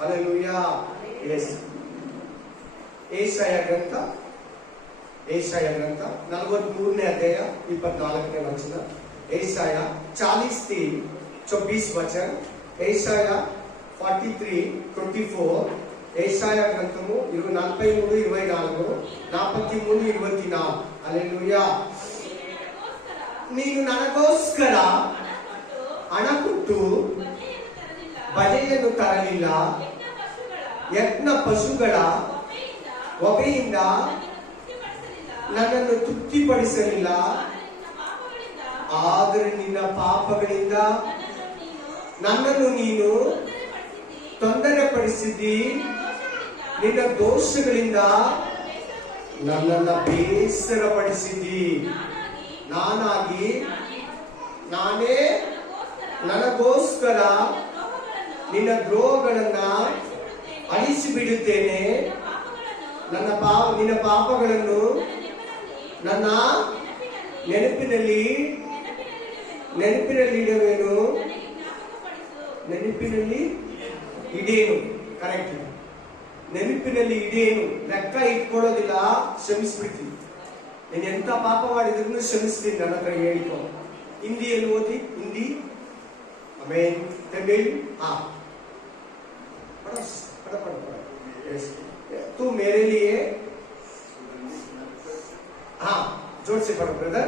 Hallelujah. S, Yeshaya ಗ್ರಂಥ 43ನೇ ಅಧ್ಯಾಯ 24ನೇ ವಚನ. ಏಷಾಯ 40:24 వచనం. ఏషాయ 43:24. ఏషాయ గ్రంథము 43:24, 43:24. హల్లెలూయా. ನೀನು ನನಗೋಸ್ಕರ ಹಣಕೊಟ್ಟು ಬಜೆಯನ್ನು ತರಲಿಲ್ಲ, ಯಜ್ಞ ಪಶುಗಳ ಒಬೆಯಿಂದ ನನ್ನನ್ನು ತೃಪ್ತಿಪಡಿಸಲಿಲ್ಲ. ಆದರೆ ನಿನ್ನ ಪಾಪಗಳಿಂದ ನನ್ನನ್ನು ನೀನು ತೊಂದರೆಪಡಿಸಿದ್ದಿ, ನಿನ್ನ ದೋಷಗಳಿಂದ ನನ್ನನ್ನು ಬೇಸರಪಡಿಸಿದ್ದಿ. ನಾನಾಗಿ ನಾನೇ ನನಗೋಸ್ಕರ ನಿನ್ನ ದ್ರೋಹಗಳನ್ನ ಅಳಿಸಿಬಿಡುತ್ತೇನೆ. ನಿನ್ನ ಪಾಪಗಳನ್ನು ನನ್ನ ನೆನಪಿನಲ್ಲಿ ಇಡುವೆನು. ನೆನಪಿನಲ್ಲಿ ಇಡೇನು. ಕರೆಕ್ಟ್. ನೆನಪಿನಲ್ಲಿ ಇಡೇನು. ಲೆಕ್ಕ ಇಟ್ಕೊಳ್ಳೋದಿಲ್ಲ, ಕ್ಷಮಿಸ್ಬಿಡ್ತೀನಿ. ನೀನು ಎಂತ ಪಾಪ ಮಾಡಿದ್ರು ಕ್ಷಮಿಸ್ತೀನಿ, ನನ್ನ ಹತ್ರ ಹೇಳಿಕೊ. ಹಿಂದಿಯಲ್ಲಿ ಓದಿ. ಹಿಂದಿ, ಆಮೇಲೆ ತಮಿಳ್. तू मेरे लिए जोर से पढ़ो ब्रदर.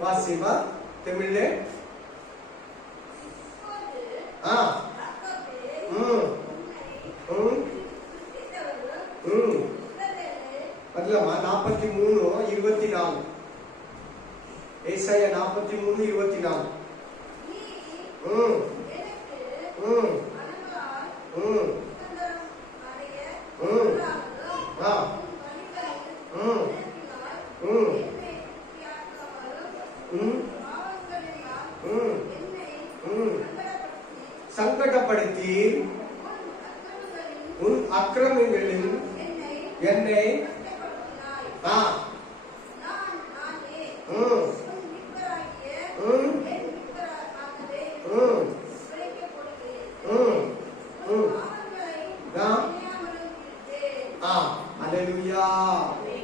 वासिबा तमिल ಮೊದಲಮ್ಮ 43:24. ಏಷಾಯ 43:24. சங்கடப்படுத்தி உன் அக்கிரமங்களில் என்னை ಅಲ್ಲೆಲೂಯಾ.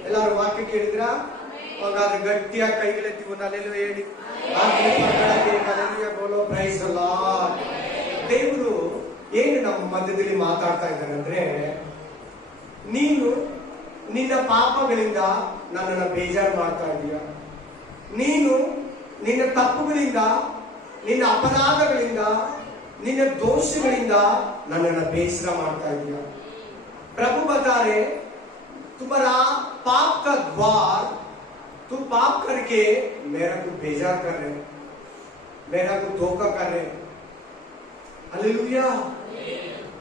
ಎಲ್ಲರೂ ವಾಕ್ಯ ಕೇಳಿದ್ರಾ? ಹಾಗಾದ್ರೆ ಗಟ್ಟಿಯಾಗಿ ಕೈಗಳೆತ್ತಿ ಒಂದು ಅಲ್ಲೆಲೂಯಾ ಹೇಳಿ. ದೇವರು ಏನು ನಮ್ಮ ಮಧ್ಯದಲ್ಲಿ ಮಾತಾಡ್ತಾ ಇದ್ದಾರೆ ಅಂದ್ರೆ, ನೀನು ನಿನ್ನ ಪಾಪಗಳಿಂದ ನನ್ನನ್ನು ಬೇಜಾರು ಮಾಡ್ತಾ ಇದೀಯ. ನೀನು ನಿನ್ನ ತಪ್ಪುಗಳಿಂದ, ನಿನ್ನ ಅಪರಾಧಗಳಿಂದ, ನಿನ್ನ ದೋಷಗಳಿಂದ ನನ್ನನ್ನು ಬೇಸರ ಮಾಡ್ತಾ ಇದೀಯ. प्रभु बता रहे तुम्हारा पाप का द्वार तुम पाप करके मेरा को बेजार कर रहे, मेरा को धोखा कर रहे. हालेलुया.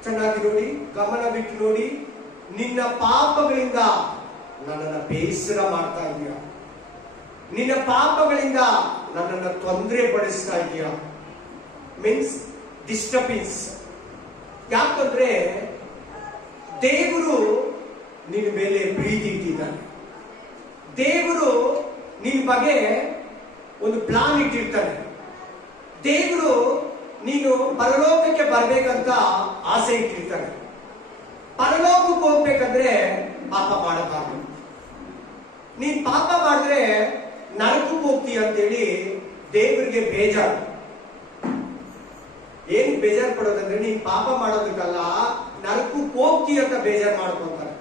ಚೆನ್ನಾಗಿ ನೋಡಿ, ಗಮನ ಬಿಟ್ಟು ನೋಡಿ. ನಿನ್ನ ಪಾಪಗಳಿಂದ ನನ್ನನ್ನು ಬೇಸರ ಮಾಡ್ತಾ ಇದೀಯ. ನಿನ್ನ ಪಾಪಗಳಿಂದ ನನ್ನನ್ನು ತೊಂದರೆ ಪಡಿಸ್ತಾ ಇದೀಯ. Means disturbance. ಯಾಕಂದ್ರೆ ದೇವರು ನಿನ್ನ ಮೇಲೆ ಪ್ರೀತಿ ಇಟ್ಟಿದ್ದಾನೆ. ದೇವರು ನಿನ್ನ ಬಗ್ಗೆ ಒಂದು ಪ್ಲಾನ್ ಇಟ್ಟಿರ್ತಾನೆ. ದೇವರು ನೀನು ಪರಲೋಕಕ್ಕೆ ಬರ್ಬೇಕಂತ ಆಸೆ ಇಟ್ಟಿರ್ತಾನೆ. ಪರಲೋಕಕ್ಕೆ ಹೋಗ್ಬೇಕಂದ್ರೆ ಪಾಪ ಮಾಡಬಾರ್ದು. ನೀನ್ ಪಾಪ ಮಾಡಿದ್ರೆ ನರಕಕ್ಕೆ ಹೋಗ್ತೀಯ ಅಂತೇಳಿ ದೇವರಿಗೆ ಬೇಜಾರು. ಏನ್ ಬೇಜಾರು ಪಡೋದಂದ್ರೆ, ನೀನ್ ಪಾಪ ಮಾಡೋದಕ್ಕಲ್ಲ, ನರಕಕ್ಕೆ ಹೋಗ್ತೀಯ ಅಂತ ಬೇಜಾರು ಮಾಡ್ಕೊಂತಾರೆ.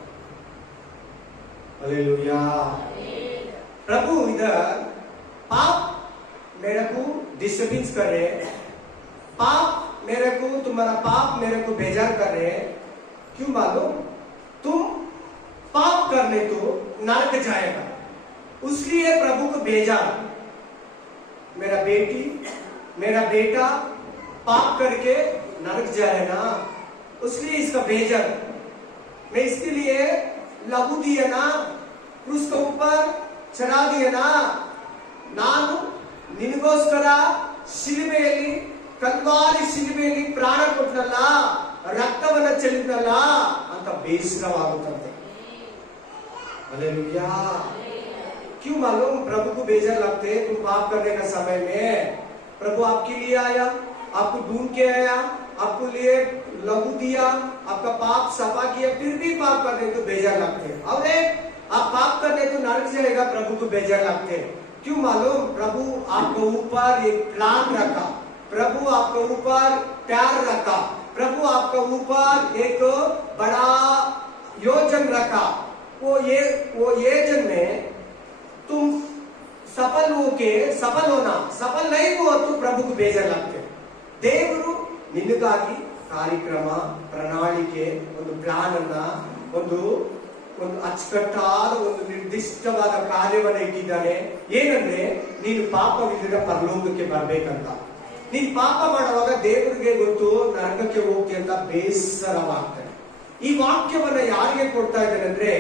हालेलुया. प्रभु इधर पाप मेरे को डिस्टर्बेंस कर रहे, पाप मेरे को, तुम्हारा पाप मेरे को बेजार कर रहे. क्यों मालूम? तुम पाप करने तो नरक जाएगा, उसलिए प्रभु को बेजार. मेरा बेटी, मेरा बेटा पाप करके नरक जाए ना, उसलिए इसका भेजन मैं इसके लिए लहू दिया ना, क्रूस के ऊपर चढ़ा दिया ना, ನಾನು ನಿನಗೋಸ್ಕರ ಶಿಲುಬೆಯಲ್ಲಿ ಕಲ್ವಾರಿ ಶಿಲುಬೆಯಲ್ಲಿ ಪ್ರಾಣ ಕೊಟ್ಟನಲ್ಲ, ರಕ್ತವನ್ನ ಚೆಲ್ಲಿದ್ನಲ್ಲ ಅಂತ ಬೇಸರವಾಗುತ್ತಂತೆ. हालेलुया। क्यों मालूम? प्रभु को बेजार लगते तुम पाप करने का समय में। प्रभु आपके लिए आया, आपको ढूंढ के आया, आपको लिए लहू दिया, आपका पाप सफा किया, फिर भी पाप करने तो बेजार लगते। और आप पाप करने तो नरक जाएगा, प्रभु को बेजार लगते। क्यों मालूम? प्रभु आपके ऊपर एक प्लान रखा, प्रभु आपके ऊपर प्यार रखा, प्रभु आपके ऊपर एक बड़ा योजन रखा। वो योजन में तुम सफल होना, सफल नहीं हुआ तो प्रभु को ಬೇಜಾರು लगते। ದೇವರು ನಿನಗಾಗಿ ಕಾರ್ಯಕ್ರಮ, ಪ್ರಣಾಳಿಕೆ, ಒಂದು ಪ್ಲಾನ್ ಅನ್ನ, ಒಂದು ಅಚ್ಚುಕಟ್ಟಾದ ಒಂದು ನಿರ್ದಿಷ್ಟವಾದ ಕಾರ್ಯವನ್ನು ಇಟ್ಟಿದ್ದಾನೆ. ಏನಂದ್ರೆ ನೀನು ಪಾಪವಿಲ್ಲದ ಪರಲೋಕಕ್ಕೆ ಬರ್ಬೇಕಂತ. ನೀನ್ ಪಾಪ ಮಾಡುವಾಗ ದೇವರಿಗೆ ಗೊತ್ತು ನರಕಕ್ಕೆ ಹೋಗ್ತಿ ಅಂತ ಬೇಸರವಾಗ್ತಾನೆ. ಈ ವಾಕ್ಯವನ್ನ ಯಾರಿಗೆ ಕೊಡ್ತಾ ಇದ್ದಾನೆ ಅಂದ್ರೆ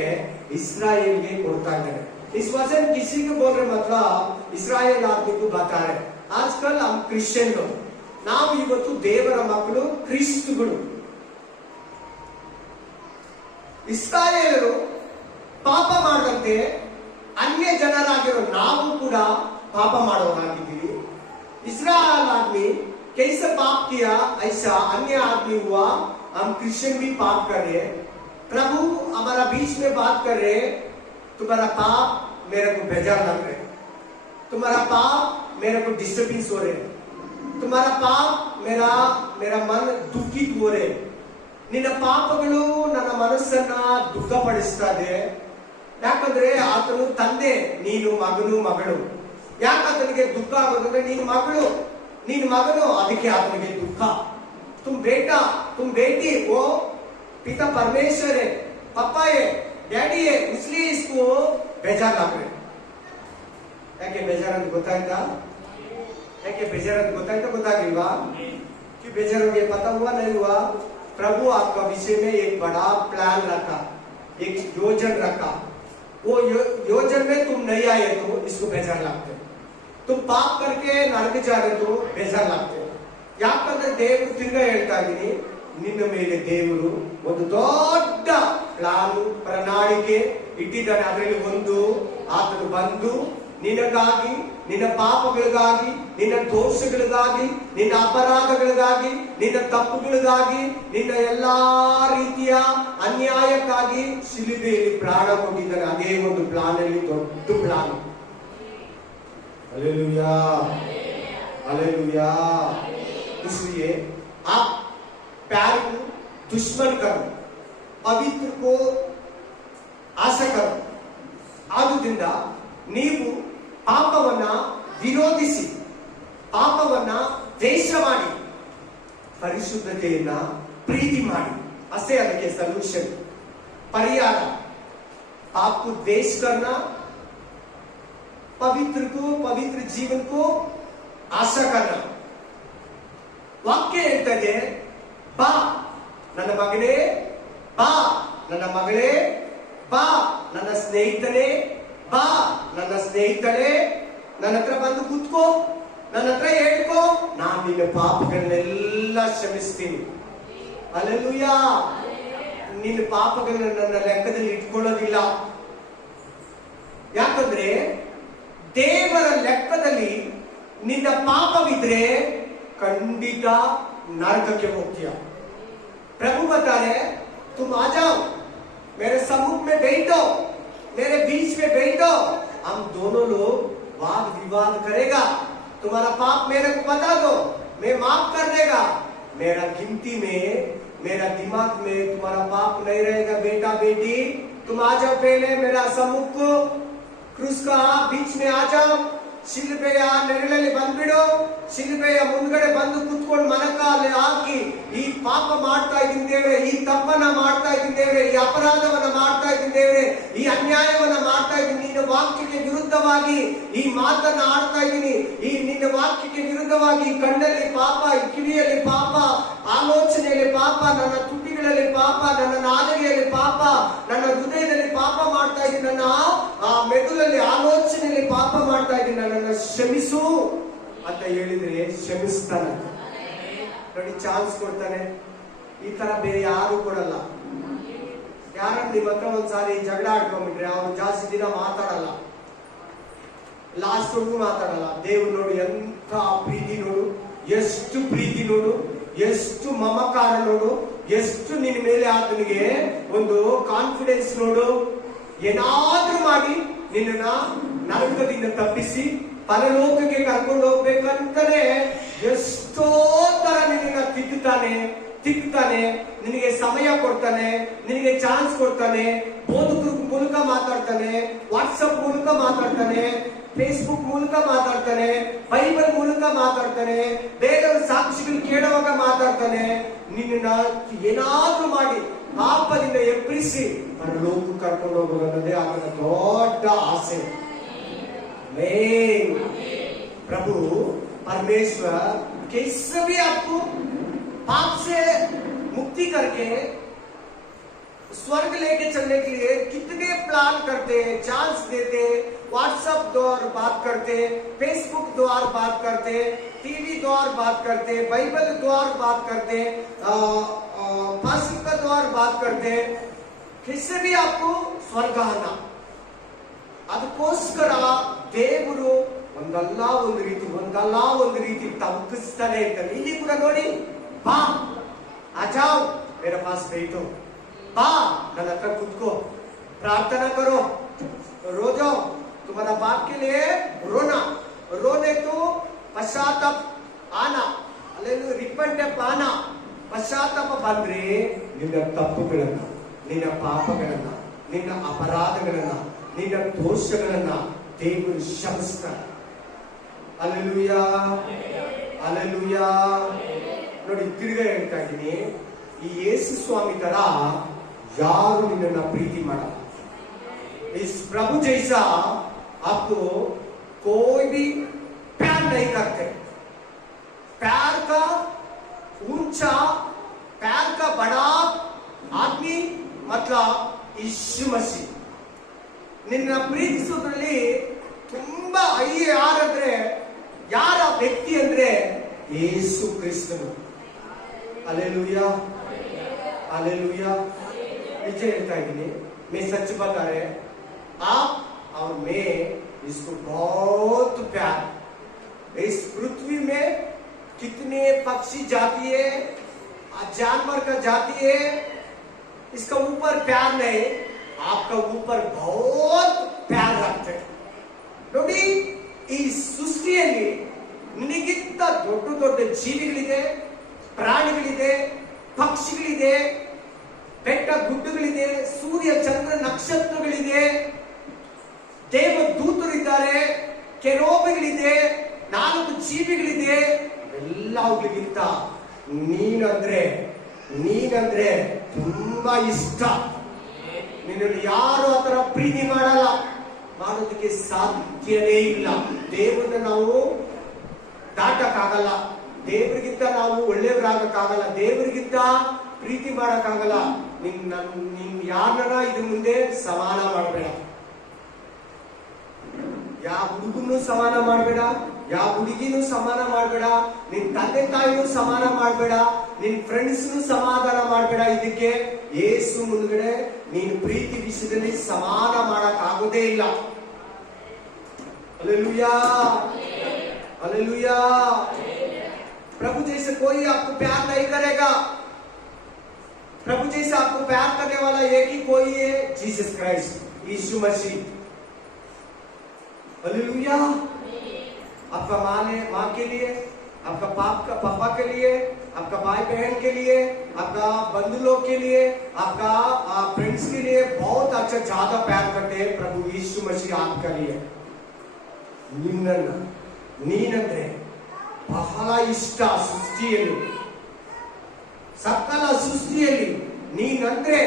ಇಸ್ರಾಯೇಲ್ಗೆ ಕೊಡ್ತಾ ಇದ್ದಾನೆ. इस वचन किसी को बोल रहे मतलब इस्राएल आदमी को बता रहे। आजकल हम क्रिश्चियन लोग, ನಾವು ಇವತ್ತು ದೇವರ ಮಕ್ಕಳು, ಕ್ರಿಸ್ತುಗಳು. ಇಸ್ರಾಯೇಲರು ಪಾಪ ಮಾಡದಂತೆ ಅನ್ಯ ಜನರಾಗಿರೋ ನಾವು ಕೂಡ ಪಾಪ ಮಾಡೋರಾಗಿದ್ದೀವಿ. इस्राएल आदमी कैसे पाप किया, ऐसा अन्य आदमी हुआ, हम क्रिश्चियन भी पाप कर रहे। प्रभु हमारा बीच में बात कर रहे, तुम्हारा पाप मेरे को बेजार लग रहे, तुम्हारा पाप मेरे को डिस्टर्बेंस हो रहे, तुम्हारा पाप मेरा मन दुखित हो रहे. ನಿನ್ನ ಪಾಪಗಳು ನನ್ನ ಮನಸ್ಸನ್ನ ದುಃಖಪಡಿಸ್ತಾ ಇದೆ. ಯಾಕಂದ್ರೆ ಆತನು ತಂದೆ, ನೀನು ಮಗನು. ಯಾಕಂತನಿಗೆ ದುಃಖ ಆಗೋದಂದ್ರೆ ನೀನು ಮಗನು, ಅದಕ್ಕೆ ಆತನಿಗೆ ದುಃಖ. तुम बेटा, तुम बेटी, वो पिता परमेश्वर है, पापा है, डैडी है, इसलिए इसको बेजार लग रहे. ಯಾಕೆ ಬೇಜಾರು ಅಂತ ಗೊತ್ತಾಯ್ತಾ? ಯಾಕೆ ಬೇಜಾರು ಅಂತ ಗೊತ್ತಾಗಿಲ್ವಾ? क्यों बेजार हो गए? पता हुआ नहीं हुआ? प्रभु आपका विषय में एक बड़ा प्लान रखा, एक योजन रखा. वो योजन में तुम नहीं आए तो इसको बेजार लगते. तुम पाप करके नरक जा रहे तो बेजार लगते. ಯಾಕಂದ್ರೆ ದೇವರು ತಿರ್ಗಾ ಹೇಳ್ತಾ ಇದೀನಿ, ನಿನ್ನ ಮೇಲೆ ದೇವರು ಒಂದು ದೊಡ್ಡ ಪ್ಲಾನ್, ಪ್ರಣಾಳಿಕೆ ಇಟ್ಟಿದ್ದಾನೆ. ಅದರಲ್ಲಿ ಒಂದು, ಆತನು ಬಂದು ನಿನಗಾಗಿ, ನಿನ್ನ ಪಾಪಗಳಿಗಾಗಿ, ನಿನ್ನ ದೋಷಗಳಿಗಾಗಿ, ನಿನ್ನ ಅಪರಾಧಗಳಿಗಾಗಿ, ನಿನ್ನ ತಪ್ಪುಗಳಿಗಾಗಿ, ನಿನ್ನ ಎಲ್ಲಾ ರೀತಿಯ ಅನ್ಯಾಯಕ್ಕಾಗಿ ಶಿಲುಬೆಯಲ್ಲಿ ಪ್ರಾಣ ಕೊಟ್ಟಿದ್ದಾನೆ. ಅದೇ ಒಂದು ಪ್ಲಾನ್ ಅಲ್ಲಿ ದೊಡ್ಡ ಪ್ಲಾನ್. Hallelujah, hallelujah. इसलिए आप प्यार को दुश्मन करो, पवित्र को आशा करो. ಆದುದರಿಂದ ನೀವು ಪಾಪವನ್ನ ವಿರೋಧಿಸಿ, ಪಾಪವನ್ನ ದ್ವೇಷ ಮಾಡಿ, ಪರಿಶುದ್ಧತೆಯನ್ನ ಪ್ರೀತಿ ಮಾಡಿ. ಅಷ್ಟೇ ಅದಕ್ಕೆ ಸೊಲ್ಯೂಷನ್, ಪರಿಹಾರ. पाप को द्वेष करना, पवित्र जीवन को आशा करना. ವಾಕ್ಯ ಹೇಳ್ತದೆ, ಬಾ ನನ್ನ ಮಗನೇ, ಬಾ ನನ್ನ ಮಗಳೇ, ಬಾ ನನ್ನ ಸ್ನೇಹಿತನೇ, ಬಾ ನನ್ನ ಸ್ನೇಹಿತಳೆ, ನನ್ನ ಹತ್ರ ಬಂದು ಕೂತ್ಕೋ, ನನ್ನ ಹತ್ರ ಹೇಳ್ಕೋ, ನಾನು ನಿನ್ನ ಪಾಪಗಳನ್ನೆಲ್ಲ ಕ್ಷಮಿಸ್ತೀನಿ. ಹಲ್ಲೆಲೂಯಾ. ನಿನ್ನ ಪಾಪಗಳನ್ನ ನನ್ನ ಲೆಕ್ಕದಲ್ಲಿ ಇಟ್ಕೊಳ್ಳೋದಿಲ್ಲ. ಯಾಕಂದ್ರೆ ದೇವರ ಲೆಕ್ಕದಲ್ಲಿ ನಿನ್ನ ಪಾಪವಿದ್ರೆ ಖಂಡಿತ नरक के होतिया. प्रभु बता रहे, तुम आ जाओ, मेरे सम्मुख में बैठो, मेरे बीच में बैठो, हम दोनों लोग वाद विवाद करेगा. तुम्हारा पाप मेरे को बता दो, मैं माफ कर देगा. मेरा गिनती में, मेरा दिमाग में तुम्हारा पाप नहीं रहेगा. बेटा बेटी, तुम आ जाओ, पहले मेरा सम्मुख को क्रूस का बीच में आ जाओ. ಶಿಲುಬೆಯ ನೆರಳಲ್ಲಿ ಬಂದ್ಬಿಡು, ಶಿಲುಬೆಯ ಮುಂದ್ಗಡೆ ಬಂದು ಕುತ್ಕೊಂಡು ಮನಕಾಲೆ ಹಾಕಿ, ಈ ಪಾಪ ಮಾಡ್ತಾ ಇದ್ದೀನಿ ದೇವ್ರೆ, ಈ ತಪ್ಪನ್ನ ಮಾಡ್ತಾ ಇದ್ದೀನಿ ದೇವ್ರೆ, ಈ ಅಪರಾಧವನ್ನ ಮಾಡ್ತಾ ಇದ್ದೀನಿ ದೇವ್ರೆ, ಈ ಅನ್ಯಾಯವನ್ನ ಮಾಡ್ತಾ ಇದ್ದೀನಿ, ನಿನ್ನ ವಾಕ್ಯಕ್ಕೆ ವಿರುದ್ಧವಾಗಿ ಈ ಮಾತನ್ನ ಆಡ್ತಾ ಇದ್ದೀನಿ, ಈ ನಿನ್ನ ವಾಕ್ಯಕ್ಕೆ ವಿರುದ್ಧವಾಗಿ ಕಣ್ಣಲ್ಲಿ ಪಾಪ, ಕಿವಿಯಲ್ಲಿ ಪಾಪ, ಆಲೋಚನೆಯಲ್ಲಿ ಪಾಪ, ನನ್ನ ತುಟಿಗಳಲ್ಲಿ ಪಾಪ, ನನ್ನ ನಾಲಿಗೆಯಲ್ಲಿ ಪಾಪ, ನನ್ನ ಹೃದಯದಲ್ಲಿ ಪಾಪ ಮಾಡ್ತಾ ಇದ್ದೀನಿ, ನನ್ನ ಮೆದುಳಲ್ಲಿ ಆಲೋಚನೆಯಲ್ಲಿ ಪಾಪ ಮಾಡ್ತಾ ಇದ್ದೀನಿ, ನನ್ನನ್ನು ಕ್ಷಮಿಸು ಅಂತ ಹೇಳಿದ್ರೆ ಕ್ಷಮಿಸ್ತಾನೆ. ನೋಡಿ, ಚಾನ್ಸ್ ಕೊಡ್ತಾನೆ. ಈ ತರ ಬೇರೆ ಯಾರು ಕೊಡಲ್ಲ. ಯಾರ ನಿಮ್ಮ ಹತ್ರ ಒಂದ್ಸಾರಿ ಜಗಳ ಆಡ್ಕೊಂಡ್ಬಿಟ್ರೆ ಅವ್ರು ಜಾಸ್ತಿ ದಿನ ಮಾತಾಡಲ್ಲ, ಲಾಸ್ಟ್ ವರೆಗೂ ಮಾತಾಡಲ್ಲ. ದೇವ್ರು ನೋಡು ಎಂತ ಪ್ರೀತಿ ನೋಡು, ಎಷ್ಟು ಪ್ರೀತಿ ನೋಡು, ಎಷ್ಟು ಮಮಕಾರ ನೋಡು, ಎಷ್ಟು ನಿನ್ನ ಮೇಲೆ ಆತನಿಗೆ ಒಂದು ಕಾನ್ಫಿಡೆನ್ಸ್ ನೋಡು. ಏನಾದ್ರೂ ಮಾಡಿ ನಿನ್ನ ನರಕದಿಂದ ತಪ್ಪಿಸಿ ಪರಲೋಕಕ್ಕೆ ಕರ್ಕೊಂಡು ಹೋಗ್ಬೇಕಂತಾನೆ ಎಷ್ಟೋ ತರ ನಿನ್ನ ತಿಕ್ಕುತ್ತಾನೆ, ನಿನಗೆ ಸಮಯ ಕೊಡ್ತಾನೆ, ನಿನಗೆ ಚಾನ್ಸ್ ಕೊಡ್ತಾನೆ, ಬೋಧಕರ ಮೂಲಕ ಮಾತಾಡ್ತಾನೆ, ವಾಟ್ಸಪ್ ಮೂಲಕ ಮಾತಾಡ್ತಾನೆ, ಫೇಸ್ಬುಕ್ ಮೂಲಕ ಮಾತಾಡ್ತಾನೆ, ಬೈಬಲ್ ಮೂಲಕ ಮಾತಾಡ್ತಾನೆ, ಬೇರೆಯವ್ರ ಸಾಕ್ಷಿಗಳು ಕೇಳುವಾಗ ಮಾತಾಡ್ತಾನೆ. ನಿನ್ನ ಏನಾದ್ರೂ ಮಾಡಿ ಪಾಪದಿಂದ ಎಬ್ಬರಿಸಿ ಪರಲೋಕ ಕರ್ಕೊಂಡು ಹೋಗೋದು ಅನ್ನೋದೇ ಅವನ ದೊಡ್ಡ ಆಸೆ. प्रभु परमेश्वर कैसे भी आपको पाप से मुक्ति करके स्वर्ग लेके चलने के लिए कितने प्लान करते हैं, चांस देते, व्हाट्सएप द्वारा बात करते, फेसबुक द्वारा बात करते, टीवी द्वारा बात करते, बाइबल द्वारा बात करते, फासिल का द्वारा बात करते, किससे भी आपको स्वर्ग आना. ಅದಕ್ಕೋಸ್ಕರ ದೇವರು ಒಂದಲ್ಲ ಒಂದು ರೀತಿ ತಪ್ಪಿಸ್ತಾನೆ ಇರ್ತಾನೆ. ಇಲ್ಲಿ ಕೂಡ ನೋಡಿ, ಬಾ ಆಜಾವ್ ಮೇರಾ ಪಾಸ್ बैठो, बा ನನ್ನ ಹತ್ರ ಕೂತ್ಕೋ, प्रार्थना करो, रो जाओ, तुम्हारा बाप के लिए रोने तो पश्चाताप आना, ಅಲ್ಲೆಲ್ಲೂ ರಿಪೆಂಟೆಂಟ್ ಆನ, ಪಶ್ಚಾತ್ತಾಪ ಬಂದ್ರೆ ನಿನ್ನ ತಪ್ಪುಗಳನ್ನ, ನಿನ್ನ ಪಾಪಗಳನ್ನ, ನಿನ್ನ ಅಪರಾಧಗಳನ್ನ, ನಿನ್ನ ದೋಷಗಳನ್ನ ದೇವರು ಕ್ಷಮಿಸ್ತಾನೆ. Alleluia, alleluia. ನೋಡಿ, ತಿರುಗ ಹೇಳ್ತಾ ಇದ್ದೀನಿ, ಈ ಯೇಸು ಸ್ವಾಮಿ ತರ ಯಾರು ನಿನ್ನನ್ನ ಪ್ರೀತಿ ಮಾಡಲ್ಲ. इस प्रभु जैसा आपको कोई भी प्यार नहीं करते. प्यार का ऊंचा, प्यार का बड़ा आदमी मतलब यीशु मसीह. ನಿನ್ನ ಪ್ರೀತಿಸೋದ್ರಲ್ಲಿ ತುಂಬಾ ಯಾರಂದ್ರೆ, ಯಾರ ವ್ಯಕ್ತಿ ಅಂದ್ರೆ ಯೇಸು ಕ್ರಿಸ್ತನು. Alleluia, alleluia. ನಿಜ ಹೇಳ್ತಾ ಇದ್ದೀನಿ, मैं सच बता रहे, आप और मैं इसको बहुत प्यार. इस पृथ्वी में कितने पक्षी जाती है, जानवर का जाती है, इसका ऊपर प्यार नहीं, आपका ऊपर बहुत प्यार रखते हैं. ನೋಡಿ, ಈ ಸೃಷ್ಟಿಯಲ್ಲಿ ನಿನಗಿಂತ ದೊಡ್ಡ ದೊಡ್ಡ ಜೀವಿಗಳಿದೆ, ಪ್ರಾಣಿಗಳಿದೆ, ಪಕ್ಷಿಗಳಿದೆ, ಬೆಟ್ಟ ಗುಡ್ಡಗಳಿದೆ, ಸೂರ್ಯ ಚಂದ್ರ ನಕ್ಷತ್ರಗಳಿದೆ, ದೇವದೂತರಿದ್ದಾರೆ, ಕೆರೋಬಗಳಿದೆ, 4 ಜೀವಿಗಳಿದೆ. ಎಲ್ಲವುಗಳಿಗಿಂತ ನೀನಂದ್ರೆ ತುಂಬಾ ಇಷ್ಟ. ನಿನ್ನನ್ನು ಯಾರು ಆತರ ಪ್ರೀತಿ ಮಾಡಲ್ಲ, ಮಾಡೋದಕ್ಕೆ ಸಾಧ್ಯವೇ ಇಲ್ಲ. ದೇವರನ್ನ ನಾವು ದಾಟಕ್ಕಾಗಲ್ಲ, ದೇವರಿಗಿಂತ ನಾವು ಒಳ್ಳೆಯವರಾಗಕ್ಕಾಗಲ್ಲ, ದೇವರಿಗಿಂತ ಪ್ರೀತಿ ಮಾಡಕ್ಕಾಗಲ್ಲ. ನಿನ್ ಯಾರನ್ನ ಇದ್ರ ಮುಂದೆ ಸಮಾನ ಮಾಡಬೇಡ. ಯಾವ ಹುಡುಗನೂ ಸಮಾನ ಮಾಡಬೇಡ, ಯಾವ ಹುಡುಗಿನೂ ಸಮಾನ ಮಾಡಬೇಡ, ನಿನ್ ತಂದೆ ತಾಯಿನೂ ಸಮಾನ ಮಾಡಬೇಡ, ನಿನ್ ಫ್ರೆಂಡ್ಸ್ನು ಸಮಾಧಾನ ಮಾಡಬೇಡ. ಇದಕ್ಕೆ ಯೇಸು ಮುಂದ್ಗಡೆ ನೀನು ಪ್ರೀತಿ ವಿಷಯದಲ್ಲಿ ಸಮಾನ ಮಾಡಕ್ ಆಗೋದೇ ಇಲ್ಲ. Hallelujah, hallelujah. प्रभु जैसे कोई आपको प्यार नहीं करेगा. प्रभु जैसे आपको प्यार करने वाला एक ही कोई है, जीसस क्राइस्ट, यीशु मसीह. हालेलुया. आपका माँ के लिए, आपका पापा के लिए, आपका भाई बहन के लिए, आपका बंधु लोग के लिए, आपका फ्रेंड्स के लिए बहुत अच्छा ज्यादा प्यार करते हैं प्रभु यीशु मसीह आपका लिए. ನಿನ್ನನ್ನು, ನೀನಂದ್ರೆ ಬಹಳ ಇಷ್ಟ ಸೃಷ್ಟಿಯಲ್ಲಿ, ಸಕಲ ಸೃಷ್ಟಿಯಲ್ಲಿ ನೀನಂದ್ರೆ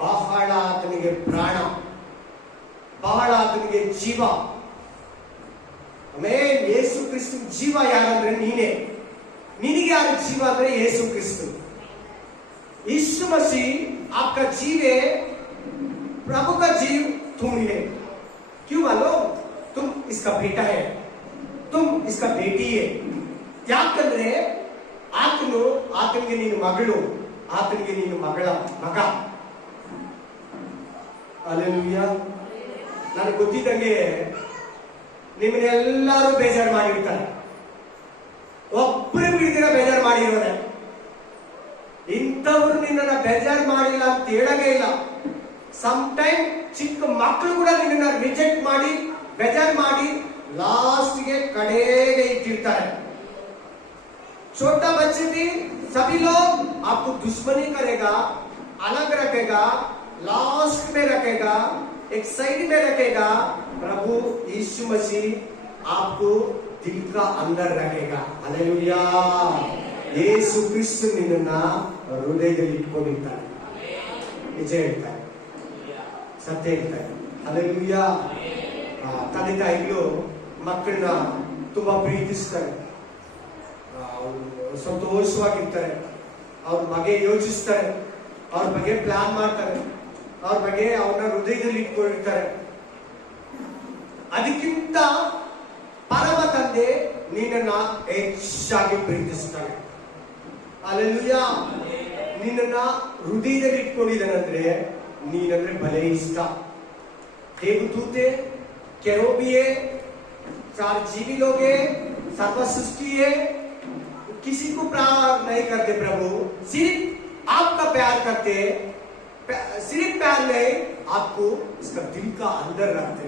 ಬಹಳ ಆತನಿಗೆ ಪ್ರಾಣ, ಬಹಳ ಆತನಿಗೆ ಜೀವ. ಆಮೇಲೆ ಯೇಸು ಕ್ರಿಸ್ತು ಜೀವ ಯಾರಂದ್ರೆ ನೀನೇ. ನಿನಗೆ ಯಾರು ಜೀವ ಅಂದ್ರೆ यीशु क्रिस्तु। यीशु मसीह आपका जीव है, प्रभु का जीव तुम ही है। क्यों मालूम? तुम इसका बेटा है, तुम इसका बेटी है। ಯಾಕಂದ್ರೆ ಆತನಿಗೆ ನೀನು ಮಗಳು, ಆತನಿಗೆ ನೀನು ಮಗ. ಅಲ್ಲೆಲೂಯಾ. ನನಗೆ ಗೊತ್ತಿದ್ದಂಗೆ ನಿಮ್ಮನ್ನೆಲ್ಲರೂ ಬೇಜಾರು ಮಾಡಿರ್ತಾರೆ, ಒಬ್ಬರು ಬಿಡ್ದಿರ ಬೇಜಾರು ಮಾಡಿರೋರೆ. ಇಂಥವ್ರು ನಿನ್ನನ್ನ ಬೇಜಾರು ಮಾಡಿಲ್ಲ ಅಂತ ಹೇಳಂಗೇ ಇಲ್ಲ. ಸಮ್ ಟೈಮ್ ಚಿಕ್ಕ ಮಕ್ಕಳು ಕೂಡ ನಿನ್ನನ್ನ ರಿಜೆಕ್ಟ್ ಮಾಡಿ, ಬೇಜಾರು ಮಾಡಿ, ಲಾಸ್ಟ್ಗೆ ಕಡೆಗೆ ಇಟ್ಟಿರ್ತಾರೆ. छोटा बच्चे भी सभी लोग आपको दुश्मनी करेगा, अलग रखेगा, लास्ट में रखेगा, एक साइड में रखेगा। प्रभु यीशु मसीह आपको दिल का अंदर रखेगा। हालेलुया। ಯೇಸು ಕ್ರಿಸ್ತು ನಿನ್ನನ್ನ ಹೃದಯದಲ್ಲಿ ಇಟ್ಕೊಂಡಿರ್ತಾನೆ, ನಿಜ ಹೇಳ್ತಾರೆ, ಸತ್ಯ ಹೇಳ್ತಾರೆ. ಹಾಲೆಲೂಯಾ. ತಂದೆ ತಾಯಿಗಳು ಮಕ್ಕಳನ್ನ ತುಂಬಾ ಪ್ರೀತಿಸ್ತಾರೆ, ಸಂತೋಷವಾಗಿರ್ತಾರೆ. ಅವ್ರ ಬಗ್ಗೆ ಯೋಚಿಸ್ತಾರೆ, ಅವ್ರ ಬಗ್ಗೆ ಪ್ಲಾನ್ ಮಾಡ್ತಾರೆ, ಅವ್ರ ಬಗ್ಗೆ ಅವ್ರನ್ನ ಹೃದಯದಲ್ಲಿ ಇಟ್ಕೊಂಡಿರ್ತಾರೆ. ಅದಕ್ಕಿಂತ ಪರಮ ತಂದೆ ನಿನ್ನನ್ನ ಹೆಚ್ಚಾಗಿ ಪ್ರೀತಿಸ್ತಾನೆ. ಅಲ್ಲೆಲೂಯಾ. ನಿನ್ನನ್ನ ಹೃದಯದಲ್ಲಿ ಇಟ್ಕೊಂಡಿದ್ದಾನಂದ್ರೆ ನೀನಂದ್ರೆ ಬಲೆ ಇಷ್ಟ. ದೇವದೂತೆ, ಕೆರೋಬಿಯೇ, चार जीवी लोग है, सर्व सृष्टि है, किसी को प्यार नहीं करते प्रभु, सिर्फ आपका प्यार करते, सिर्फ प्यार नहीं, आपको इसका दिल का अंदर रखते,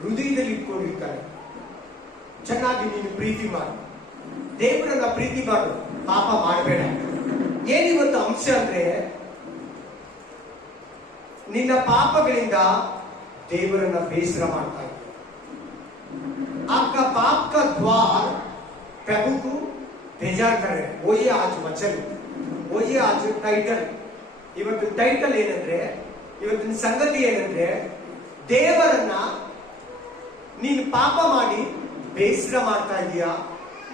ಹೃದಯದಲ್ಲಿ ಇಟ್ಕೊಂಡಿರ್ತಾರೆ. ಚೆನ್ನಾಗಿ ನೀನು ಪ್ರೀತಿ ಮಾಡು, ದೇವರನ್ನ ಪ್ರೀತಿ ಮಾಡು, ಪಾಪ ಮಾಡಬೇಡ. ಏನಿವತ್ತು ಅಂಶ ಅಂದ್ರೆ ನಿನ್ನ ಪಾಪಗಳಿಂದ ದೇವರನ್ನ ಬೇಸರ ಮಾಡ್ತಾ ಇದ್ದಾರೆ. आपका पाप का द्वार प्रभु को बेजार करे. वही आज वचन, वही आज ಟೈಟಲ್. ಇವತ್ತು ಟೈಟಲ್ ಏನಂದ್ರೆ, ಇವತ್ತಿನ ಸಂಗತಿ ಏನಂದ್ರೆ, ದೇವರನ್ನ ನೀನು ಪಾಪ ಮಾಡಿ ಬೇಸರ ಮಾಡ್ತಾ ಇದೀಯಾ,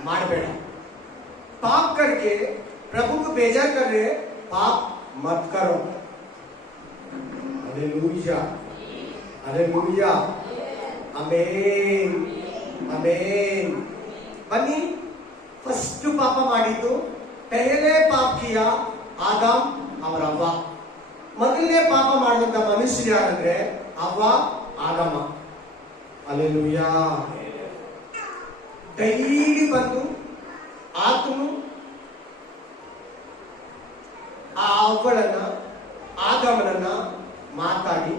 ಮಾಡಬೇಡ. पाप करके प्रभु को बेजार कर रहे, पाप मत करो. हालेलुया, हालेलुया, आमेन, आमेन. बन्नी, फर्स्ट पाप ಮಾಡಿದ್ದು, पहले पाप किया आदम और हव्वा. ಮೊದಲನೇ ಪಾಪ ಮಾಡಿದಂತ ಮನುಷ್ಯರು ಯಾರಂದ್ರೆ ಹವ್ವ, ಆದಮ. ಹಾಲೆಲೂಯಾ. ಡೈಲಿ ಬಂದು ಆತನು ಆ ಹವ್ವಳನ್ನ, ಆದಮನನ್ನ ಮಾತಾಡಿ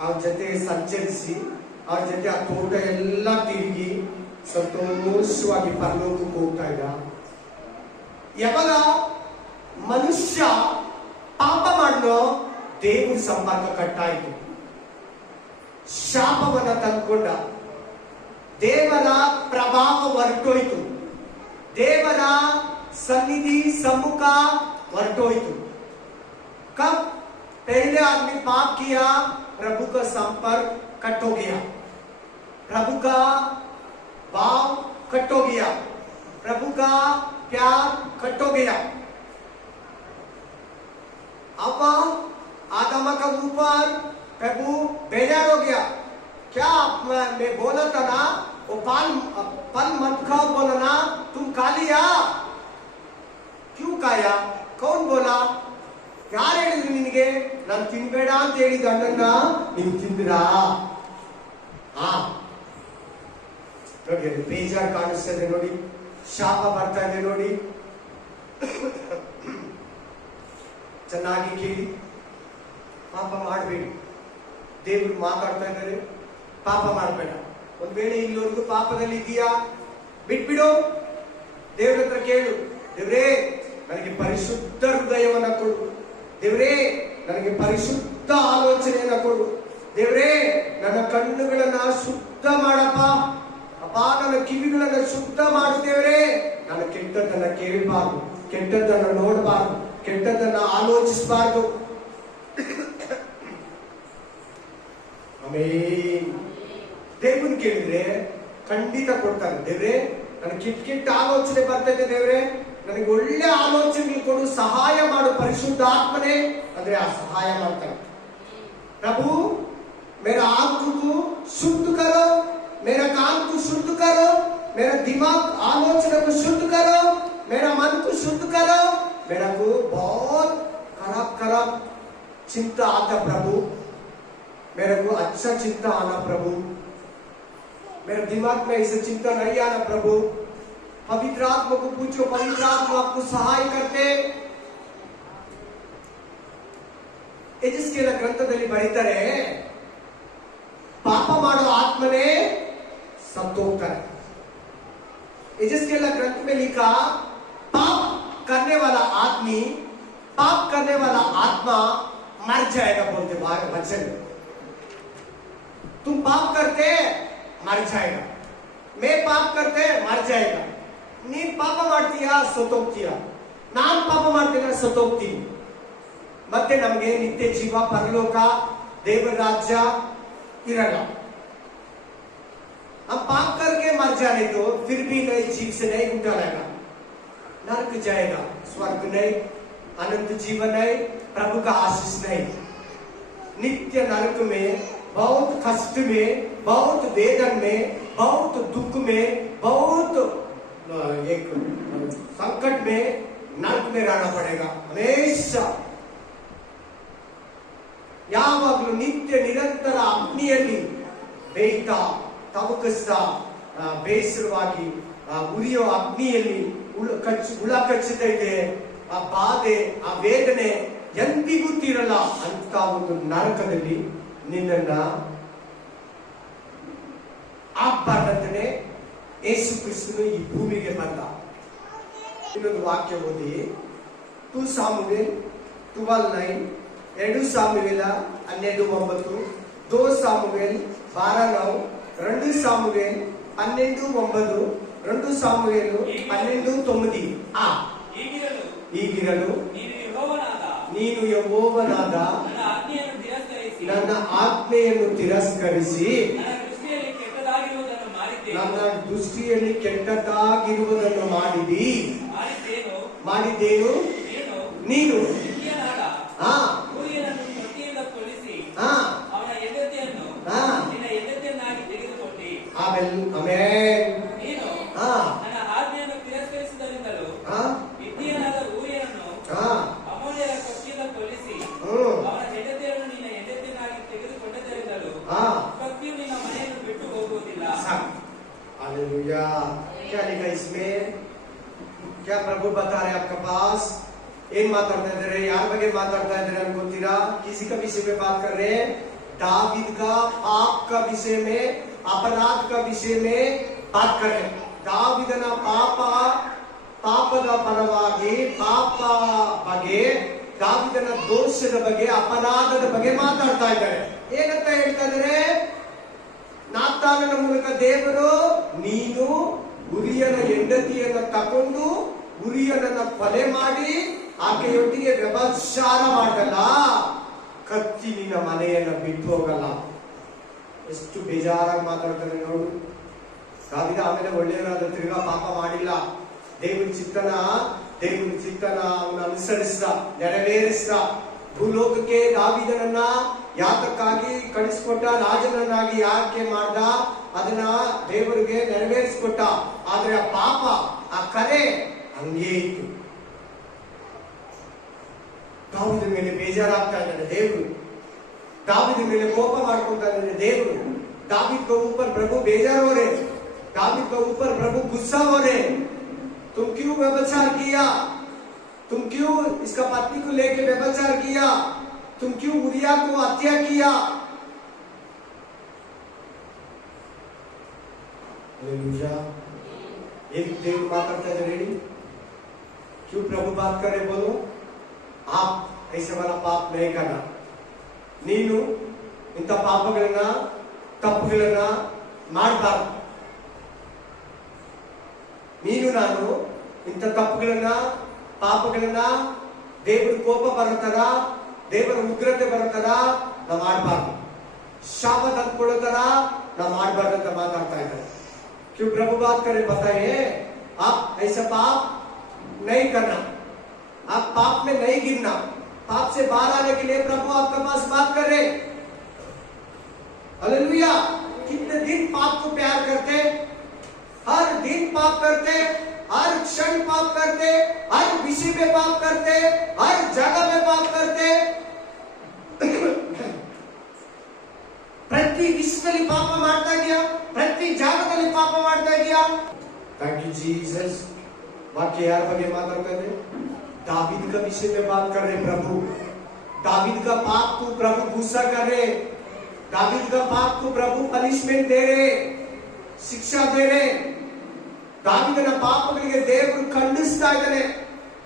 ಅವ್ರ ಜೊತೆ ಸಂಚರಿಸಿ, ಅವ್ರ ಜೊತೆ ಆ ತೋಟ ಎಲ್ಲ ತಿರುಗಿ ಸಂತೋಷವಾಗಿ ಪರಲೋಕಕ್ಕೆ ಹೋಗ್ತಾ ಇದ್ದ. ಯಾವಾಗ ಮನುಷ್ಯ ಪಾಪ ಮಾಡಿದೋ ದೇವರ ಸಂಪರ್ಕ ಕಟ್ಟಾಯಿತು, ಶಾಪವನ್ನ ತಂದ್ಕೊಂಡ, ದೇವರ ಪ್ರಭಾವ ಹೊರಟೋಯ್ತು, ದೇವರ सन्निधि सम्मुख वर्टोइतु. कब पहले आदमी पाप किया, प्रभु का संपर्क कट हो गया, प्रभु का भाव कट हो गया, प्रभु का प्यार कट हो गया. अब आदम का ऊपर प्रभु बेजार हो गया. क्या मैं बोला था ना, वो फल मत खाओ बोला ना, तुम खा लिया. क्यों खाया? कौन बोला? ಯಾರು ಹೇಳಿದ್ರು ನಿನಗೆ ನಾನು ತಿನ್ಬೇಡ ಅಂತ ಹೇಳಿದ ಹಣ್ಣನ್ನ ನೀವು ತಿಂದಿರಾ? ನೋಡಿ, ಅದು ಬೇಜಾರು ಕಾಣಿಸ್ತಾ ಇದೆ ನೋಡಿ, ಶಾಪ ಬರ್ತಾ ಇದೆ ನೋಡಿ. ಚೆನ್ನಾಗಿ ಕೇಳಿ, ಪಾಪ ಮಾಡಬೇಡಿ. ದೇವರು ಮಾತಾಡ್ತಾ ಇದ್ದಾರೆ, ಪಾಪ ಮಾಡಬೇಡ. ಒಂದ್ ವೇಳೆ ಇಲ್ಲಿವರೆಗೂ ಪಾಪದಲ್ಲಿ ಇದೆಯಾ, ಬಿಟ್ಬಿಡು. ದೇವ್ರ ಹತ್ರ ಕೇಳು, ದೇವ್ರೇ ನನಗೆ ಪರಿಶುದ್ಧ ಹೃದಯವನ್ನ ಕೊಡು, ದೇವ್ರೇ ನನಗೆ ಪರಿಶುದ್ಧ ಆಲೋಚನೆಯನ್ನ ಕೊಡು, ದೇವ್ರೇ ನನ್ನ ಕಣ್ಣುಗಳನ್ನ ಶುದ್ಧ ಮಾಡಪ್ಪ. ಅಪ್ಪ ನನ್ನ ಕಿವಿಗಳನ್ನ ಶುದ್ಧ ಮಾಡುತ್ತೇವ್ರೆ, ನಾನು ಕೆಟ್ಟದ್ದನ್ನ ಕೇಳಬಾರ್ದು, ಕೆಟ್ಟದ್ದನ್ನ ನೋಡಬಾರ್ದು, ಕೆಟ್ಟದ್ದನ್ನ ಆಲೋಚಿಸಬಾರ್ದು. ಆಮೇನ್. ದೇವನ್ ಕೇಳಿದ್ರೆ ಖಂಡಿತ ಕೊಡ್ತಾನೆ. ದೇವ್ರೆ ನನಗೆ ಕೆಟ್ಟ ಆಲೋಚನೆ ಬರ್ತಾ ಇದೆ, ದೇವ್ರೆ ನನಗೆ ಒಳ್ಳೆ ಆಲೋಚನೆ ಕೊಡು, ಸಹಾಯ ಮಾಡು ಪರಿಶುದ್ಧ ಆತ್ಮನೇ ಅಂದ್ರೆ ಆ ಸಹಾಯ ಮಾಡ್ತಾನೆ. प्रभु मेरा आंख को शुद्ध करो, मेरा कान को शुद्ध करो, मेरा दिमाग आलोचना को शुद्ध करो, मेरा मन को शुद्ध करो. मेरा को बहुत खराब खराब चिंता आता प्रभु, मेरे को अच्छा चिंता आना प्रभु, मेरे दिमाग में ऐसे चिंता नहीं आना प्रभु. पवित्र आत्मा को पूछो, पवित्र आत्मा आपको सहाय करते. ಯೆಜೆಸ್ಕೇಲ ಗ್ರಂಥದಲ್ಲಿ ಬರೀತಾರೆ, ಪಾಪ ಮಾಡೋ ಆತ್ಮನೇ ಸತ್ತು ಹೋಗ್ತಾರೆ. यजेस्केल ग्रंथ में लिखा, पाप करने वाला आदमी, पाप करने वाला आत्मा मर जाएगा बोलते वचन. तुम पाप करते मर जाएगा, मैं पाप करते मर जाएगा. ನೀನ್ ಪಾಪ ಮಾಡ್ತೀಯಾ ಸತ್ತೋಗ್ತೀಯ, ನಾನ್ ಪಾಪ ಮಾಡ್ತೀನ ಸತ್ತೋಗ್ತೀನಿ. ಮತ್ತೆ ನಮಗೆ ನಿತ್ಯ ಜೀವ, ಪರಲೋಕ, देवर राज्य इरला. हम पाप करके मर जाने तो फिर भी नई जीव से नहीं उठा रहेगा, नरक जाएगा, स्वर्ग नहीं, अनंत जीवन नहीं, प्रभु का आशीष नहीं. नित्य नरक में, बहुत कष्ट में, बहुत वेदन में, बहुत दुख में, बहुत एक संकट में, नरक में रहना पड़ेगा हमेशा. ಯಾವಾಗಲೂ ನಿತ್ಯ ನಿರಂತರ ಅಗ್ನಿಯಲ್ಲಿ ಬೇಯ್ತಾ ತವಕಿಸ್ತಾ ಬೇಸರವಾಗಿ ಉರಿಯೋ ಅಗ್ನಿಯಲ್ಲಿ ಹುಳ ಕಚ್ಚುತ್ತಾ ಇದೆ. ಆ ಬಾಧೆ, ಆ ವೇದನೆ ಎಂದಿಗೂ ತೀರಲ್ಲ ಅಂತ ಒಂದು ನರಕದಲ್ಲಿ ನಿನ್ನನ್ನ ಆಗ್ಬಾರ್ದಂತಾನೆ ಯೇಸು ಕ್ರಿಸ್ತನು ಈ ಭೂಮಿಗೆ ಬಂದ. ಇನ್ನೊಂದು ವಾಕ್ಯ ಓದಿ, 2 ಸಾಮುವೇಲ್ 12:9, 2 ಸಾಮುವೇಲ 12:9, 2 ಸಾಮುವೇಲ್ 12:9, 2 ಸಾಮುವೇಲ್ 12:9, 2 ಸಾಮುವೇಲು 12:9. ಹೀಗಿರಲು ನೀನು ಯೆಹೋವನಾದ ನನ್ನ ಆಜ್ಞೆಯನ್ನು ತಿರಸ್ಕರಿಸಿ ನನ್ನ ದೃಷ್ಟಿಯಲ್ಲಿ ಕೆಟ್ಟದಾಗಿರುವುದನ್ನು ಮಾಡಿದ್ದೇನು ನೀನು क्या लिखा इसमें? क्या प्रभु बता रहे आपके पास? ಏನ್ ಮಾತಾಡ್ತಾ ಇದ್ದಾರೆ, ಯಾರ ಬಗ್ಗೆ ಮಾತಾಡ್ತಾ ಇದ್ದಾರೆ ಅನ್ಕೋತೀರಾ? किसी का विषय में बात कर रहे हैं. दावीद का पाप का विषय में, अपराध का विषय में बात कर रहे हैं. दावीदನ ಪಾಪದ ಪರವಾಗಿ, ಪಾಪ ಬಗ್ಗೆ, ದಾವಿದನ ದೋಷದ ಬಗ್ಗೆ, ಅಪರಾಧದ ಬಗ್ಗೆ ಮಾತಾಡ್ತಾ ಇದ್ದಾರೆ. ಏನಂತ ಹೇಳ್ತಾ ಇದ್ದಾರೆ? ನಾತಾನನ ಮೂಲಕ ದೇವರು, ನೀನು ಉರಿಯನ ಹೆಂಡತಿಯನ್ನ ತಕೊಂಡು ಉರಿಯನನ್ನ ಕೊಲೆ ಮಾಡಿ ಆಕೆಯೊಟ್ಟಿಗೆ ವ್ಯಭಿಚಾರ ಮಾಡಲ್ಲ, ಕತ್ತಿ ನಿನ್ನ ಮನೆಯನ್ನ ಬಿಟ್ಟು ಹೋಗಲ್ಲ. ಎಷ್ಟು ಬೇಜಾರಾಗಿ ಮಾತಾಡ್ತಾರೆ ನೋಡು. ದಾವಿದ ಆಮೇಲೆ ಒಳ್ಳೆಯವರಾದ, ತಿರ್ಗಾ ಪಾಪ ಮಾಡಿಲ್ಲ. ದೇವರ ಚಿತ್ತನ ಅವನ ಅನುಸರಿಸಿದ, ನೆರವೇರಿಸಿದ. ಭೂಲೋಕಕ್ಕೆ ದಾವಿದನನ್ನ ಯಾತಕ್ಕಾಗಿ ಕಳಿಸ್ಕೊಟ್ಟ, ರಾಜನನ್ನಾಗಿ ಯಾಕೆ ಮಾಡ್ದ, ಅದನ್ನ ದೇವರಿಗೆ ನೆರವೇರಿಸಿಕೊಟ್ಟ. ಆದ್ರೆ ಆ ಪಾಪ, ಆ ಕರೆ ಹಂಗೇ ಇತ್ತು. ದಾವಿದ ಮೇಲೆ ಬೇಜಾರಾಗ್ತಾ ಇದ್ದಾನೆ ದೇವರು, ದಾವಿದ ಮೇಲೆ ಕೋಪ ಮಾಡ್ಕೊಳ್ತಾ ಇದ್ದಾನೆ ದೇವರು. दावीद के ऊपर प्रभु बेजार हो रहे, दावीद के ऊपर प्रभु गुस्सा हो रहे. तुम क्यों व्यभिचार किया? तुम क्यों इसका पत्नी को लेके व्यभिचार किया? तुम क्यों उरिया को हत्या किया? हालेलुया. एक देव बात करता है रेडी. क्यों प्रभु बात कर रहे? बोलो, आप ऐसे वाला पाप नहीं करना. ನೀನು ಇಂಥ ಪಾಪಗಳನ್ನ, ತಪ್ಪುಗಳನ್ನ ಮಾಡಬಾರ್ದು. ನೀನು ನಾನು ಇಂಥ ತಪ್ಪುಗಳನ್ನ ಪಾಪಗಳನ್ನ ದೇವರ ಕೋಪ ಬರತರ, ದೇವರ ಉಗ್ರತೆ ಬರತರ ನಾವು ಮಾಡಬಾರ್ದು. ಶಾಪ ತಂದ್ಕೊಳ್ಳೋ ತರ ನಾವು ಮಾಡಬಾರ್ದು ಅಂತ ಮಾತಾಡ್ತಾ ಇದ್ದಾರೆ. क्यों प्रभु बात करे बताइए, आप ऐसा पाप नहीं करना, आप पाप में नहीं गिरना, पाप से बाहर आने के लिए प्रभु आपके पास बात कर रहे। हालेलुया। कितने दिन पाप को प्यार करते, हर दिन पाप करते, हर क्षण पाप करते, हर विषय में पाप करते, हर जगह में पाप करते, ಪ್ರತಿ ವಿಷಯದಲ್ಲಿ ಪಾಪ ಮಾಡ್ತಾ ಇದೆಯಾ, ಪ್ರತಿ ಜಾಗದಲ್ಲಿ ಪಾಪ ಮಾಡ್ತಾ ಇದೆಯಾ. Thank you Jesus. वाक्य यार ಬಗ್ಗೆ ಮಾತಾಡ್ತಾ ಇದೆ. दावीद का विषय में बात कर रहे प्रभु. दावीद का पाप को प्रभु गुस्सा कर रहे, दावीद का पाप को प्रभु पनिशमेंट दे रहे, ಶಿಕ್ಷಾ दे रहे. ದಾವೀದನ ಪಾಪಗಳಿಗೆ ದೇವರು ಖಂಡಿಸ್ತಾ ಇದ್ದಾನೆ,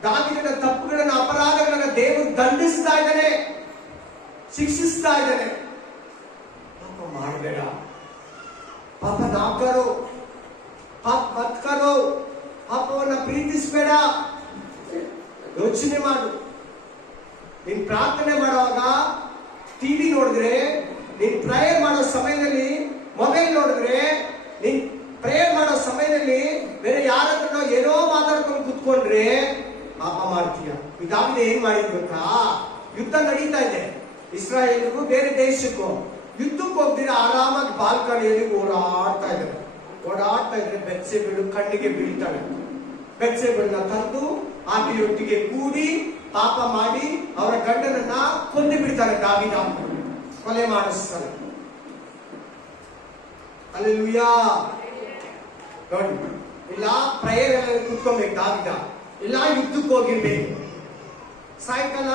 ದಾವೀದನ ತಪ್ಪುಗಳನ್ನ ಅಪರಾಧಗಳನ್ನ ದೇವರು ದಂಡಿಸ್ತಾ ಇದ್ದಾನೆ, ಶಿಕ್ಷಿಸ್ತಾ ಇದ್ದಾನೆ. ಪಾಪ ಮಾಡಬೇಡ, ಪಾಪ ನಾ ಕರೋ, ಪಾಪ ಮತ್ ಕರೋ, ಪಾಪವನ್ನ ಪ್ರೀತಿಸಬೇಡ. ಯೋಚನೆ ಮಾಡು. ನೀನ್ ಪ್ರಾರ್ಥನೆ ಮಾಡುವಾಗ ಟಿವಿ ನೋಡಿದ್ರೆ, ನೀನ್ ಪ್ರೇಯರ್ ಮಾಡೋ ಸಮಯದಲ್ಲಿ ಮೊಬೈಲ್ ನೋಡಿದ್ರೆ, ನೀನ್ ಪ್ರೇಯರ್ ಮಾಡೋ ಸಮಯದಲ್ಲಿ ಬೇರೆ ಯಾರ ಹತ್ರನೋ ಏನೋ ಮಾತಾಡ್ಕೊಂಡು ಕುತ್ಕೊಂಡ್ರೆ ಪಾಪ ಮಾಡ್ತೀಯ. ದಾವೀದ ಏನ್ ಮಾಡಿದ್ ಗೊತ್ತಾ? ಯುದ್ಧ ನಡೀತಾ ಇದೆ, ಇಸ್ರಾಯೇಲ್ಗೂ ಬೇರೆ ದೇಶಕ್ಕೂ. ಯುದ್ಧಕ್ಕೆ ಹೋಗ್ದಿರ ಆರಾಮಾಗಿ ಬಾಲ್ಕನಿಯಲ್ಲಿ ಓಡಾಡ್ತಾ ಇದ್ರೆ ಬೆಚ್ಚೆಬೀಳು ಕಣ್ಣಿಗೆ ಬೀಳ್ತಾಳೆ. ಬೆಚ್ಚೆಬೀಳನ್ನ ತಂದು ಆಕೆಯೊಟ್ಟಿಗೆ ಕೂಡಿ ಪಾಪ ಮಾಡಿ ಅವರ ಗಂಡನನ್ನ ಕೊಂದು ಬಿಡ್ತಾನೆ. ದಾವೀದ ಕೊಲೆ ಮಾಡಿಸ್ತಾನೆ. ಹಲ್ಲೆಲೂಯಾ. ನೋಡಿ, ಇಲ್ಲ ಪ್ರೇಯರ್ ಎಲ್ಲ ಕುತ್ಕೊಬೇಕು ದಾವೀದ, ಇಲ್ಲ ಯುದ್ಧಕ್ಕೆ ಹೋಗಿರ್ಬೇಕು. ಸಾಯಂಕಾಲ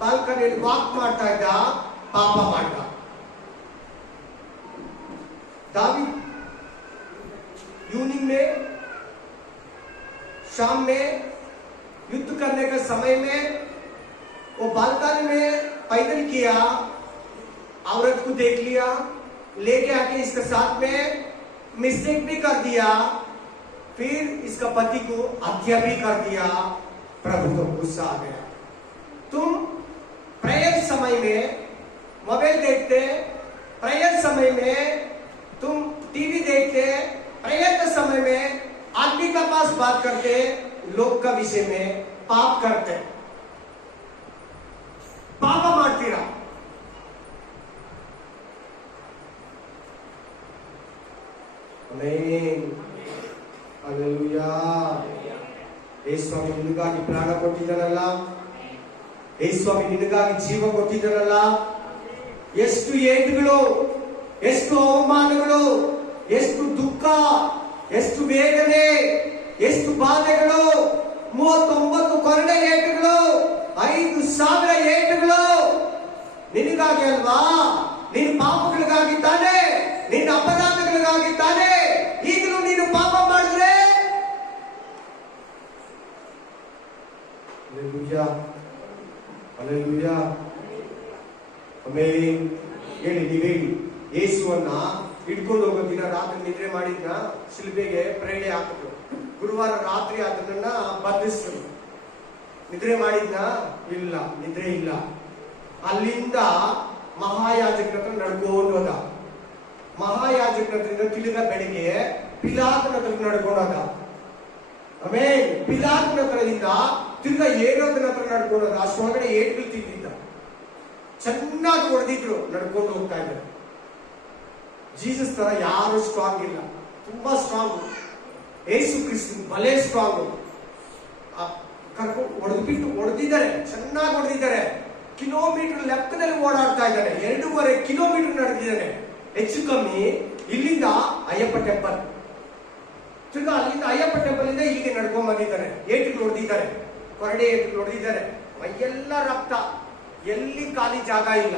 ಬಾಲ್ಕನಿಯಲ್ಲಿ ವಾಕ್ ಮಾಡ್ತಾ ಇದ್ದ, ಪಾಪ ಮಾಡ್ದ. दावीद इवनिंग में, शाम में युद्ध करने का समय में वो बालकनी में पैदल किया, औरत को देख लिया, लेके आके इसके साथ में मिस्टेक भी कर दिया, फिर इसका पति को हत्या भी कर दिया. प्रभु को गुस्सा आ गया. तुम प्रेयर समय में मोबाइल देखते, प्रेयर समय में तुम टीवी देखते, प्रेयर के समय में आदमी का पास बात करते, लोग का विषय में पाप करते, पाप ಮಾಡ್ತೀರಾ. ಆಮೆನ್. ಹಲ್ಲೆಲೂಯಾ. ಯೇಸುಸ್ವಾಮಿ ನಿನಗಾಗಿ ಪ್ರಾಣ ಕೊಟ್ಟಿದ್ದಾನಲ್ಲ, ಯೇಸುಸ್ವಾಮಿ ನಿನಗಾಗಿ ಜೀವ ಕೊಟ್ಟಿದ್ದಾನಲ್ಲ. ಎಷ್ಟು ಏಟುಗಳು, ಎಷ್ಟು ಅವಮಾನಗಳು, ಎಷ್ಟು ದುಃಖ, ಎಷ್ಟು ವೇದನೆ, ಎಷ್ಟು ಬಾಧೆಗಳು, 39 ಕೊರಡೆ ಏಟುಗಳು, 5,000 ಏಟುಗಳು ನಿನಗಾಗಿ ಅಲ್ವಾ? ನಿನ್ನ ಪಾಪಗಳಿಗಾಗಿ ತಾನೆ, ನಿನ್ನ ಅಪರಾಧಗಳಿಗಾಗಿ ತಾನೆ. ಈಗಲೂ ನೀನು ಪಾಪ ಮಾಡಿದ್ರೆ ಹಲ್ಲೆಲೂಯಾ, ಹಲ್ಲೆಲೂಯಾ, ಆಮೆನ್. ಹೇಳಿ, ನೀವೇಳಿ. ಯೇಸುವನ್ನ ಹಿಡ್ಕೊಂಡು ಹೋಗೋ ದಿನ ರಾತ್ರಿ ನಿದ್ರೆ ಮಾಡಿದ್ನ ಶಿಲ್ಬೆಗೆ ಪ್ರೇರಣೆ ಹಾಕಿದ್ರು. ಗುರುವಾರ ರಾತ್ರಿ ಅದನ್ನ ಬಂಧಿಸಿದ್ರು. ನಿದ್ರೆ ಮಾಡಿದ್ನ? ಇಲ್ಲ, ನಿದ್ರೆ ಇಲ್ಲ. ಅಲ್ಲಿಂದ ಮಹಾಯಾಜಕನ ಹತ್ರ ನಡ್ಕೊಂಡು ಹೋದ. ಮಹಾಯಾಜಕನ ಹತ್ರ ತಿರುಗ ಬೆಳಿಗ್ಗೆ ಪಿಲಾತನ ಹತ್ರ ನಡ್ಕೊಂಡು ಹೋದ. ಆಮೇಲೆ ಪಿಲಾತನ ಹತ್ರದಿಂದ ತಿರ್ಗ ಏರೋದನ ಹತ್ರ ನಡ್ಕೊಂಡು ಹೋದ. ಅಷ್ಟೊಳಗಡೆ ಏಟ್ಗಳು ತಿಂದಿದ್ದ. ಚೆನ್ನಾಗಿ ಹೊಡೆದಿದ್ರು, ನಡ್ಕೊಂಡು ಹೋಗ್ತಾ ಇದ್ರು. ಜೀಸಸ್ ತರ ಯಾರು ಸ್ಟ್ರಾಂಗ್ ಇಲ್ಲ, ತುಂಬಾ ಸ್ಟ್ರಾಂಗ್. ಯೇಸು ಕ್ರಿಸ್ತನ್ ಬಲೆ ಸ್ಟ್ರಾಂಗ್. ಕರ್ಕೊಂಡು ಹೊಡೆದಿದ್ದಾರೆ, ಚೆನ್ನಾಗಿ ಹೊಡೆದಿದ್ದಾರೆ. ಕಿಲೋಮೀಟರ್ ಲೆಕ್ಕದಲ್ಲಿ ಓಡಾಡ್ತಾ ಇದ್ದಾನೆ. 2.5 ಕಿಲೋಮೀಟರ್ ನಡೆದಿದ್ದಾನೆ ಹೆಚ್ಚು ಕಮ್ಮಿ. ಇಲ್ಲಿಂದ ಅಯ್ಯಪ್ಪ ಟೆಂಪಲ್, ತಿರ್ಗಾ ಅಲ್ಲಿಂದ ಅಯ್ಯಪ್ಪ ಟೆಂಪಲ್ ಇಂದ ಇಲ್ಲಿಗೆ ನಡ್ಕೊಂಡ್ ಬಂದಿದ್ದಾರೆ. ಏಟಿಗೆ ಹೊಡೆದಿದ್ದಾರೆ, ಕೊರಡೆ ಏಟಿಗೆ ಹೊಡೆದಿದ್ದಾರೆ. ಮೈಯೆಲ್ಲ ರಕ್ತ, ಎಲ್ಲಿ ಖಾಲಿ ಜಾಗ ಇಲ್ಲ.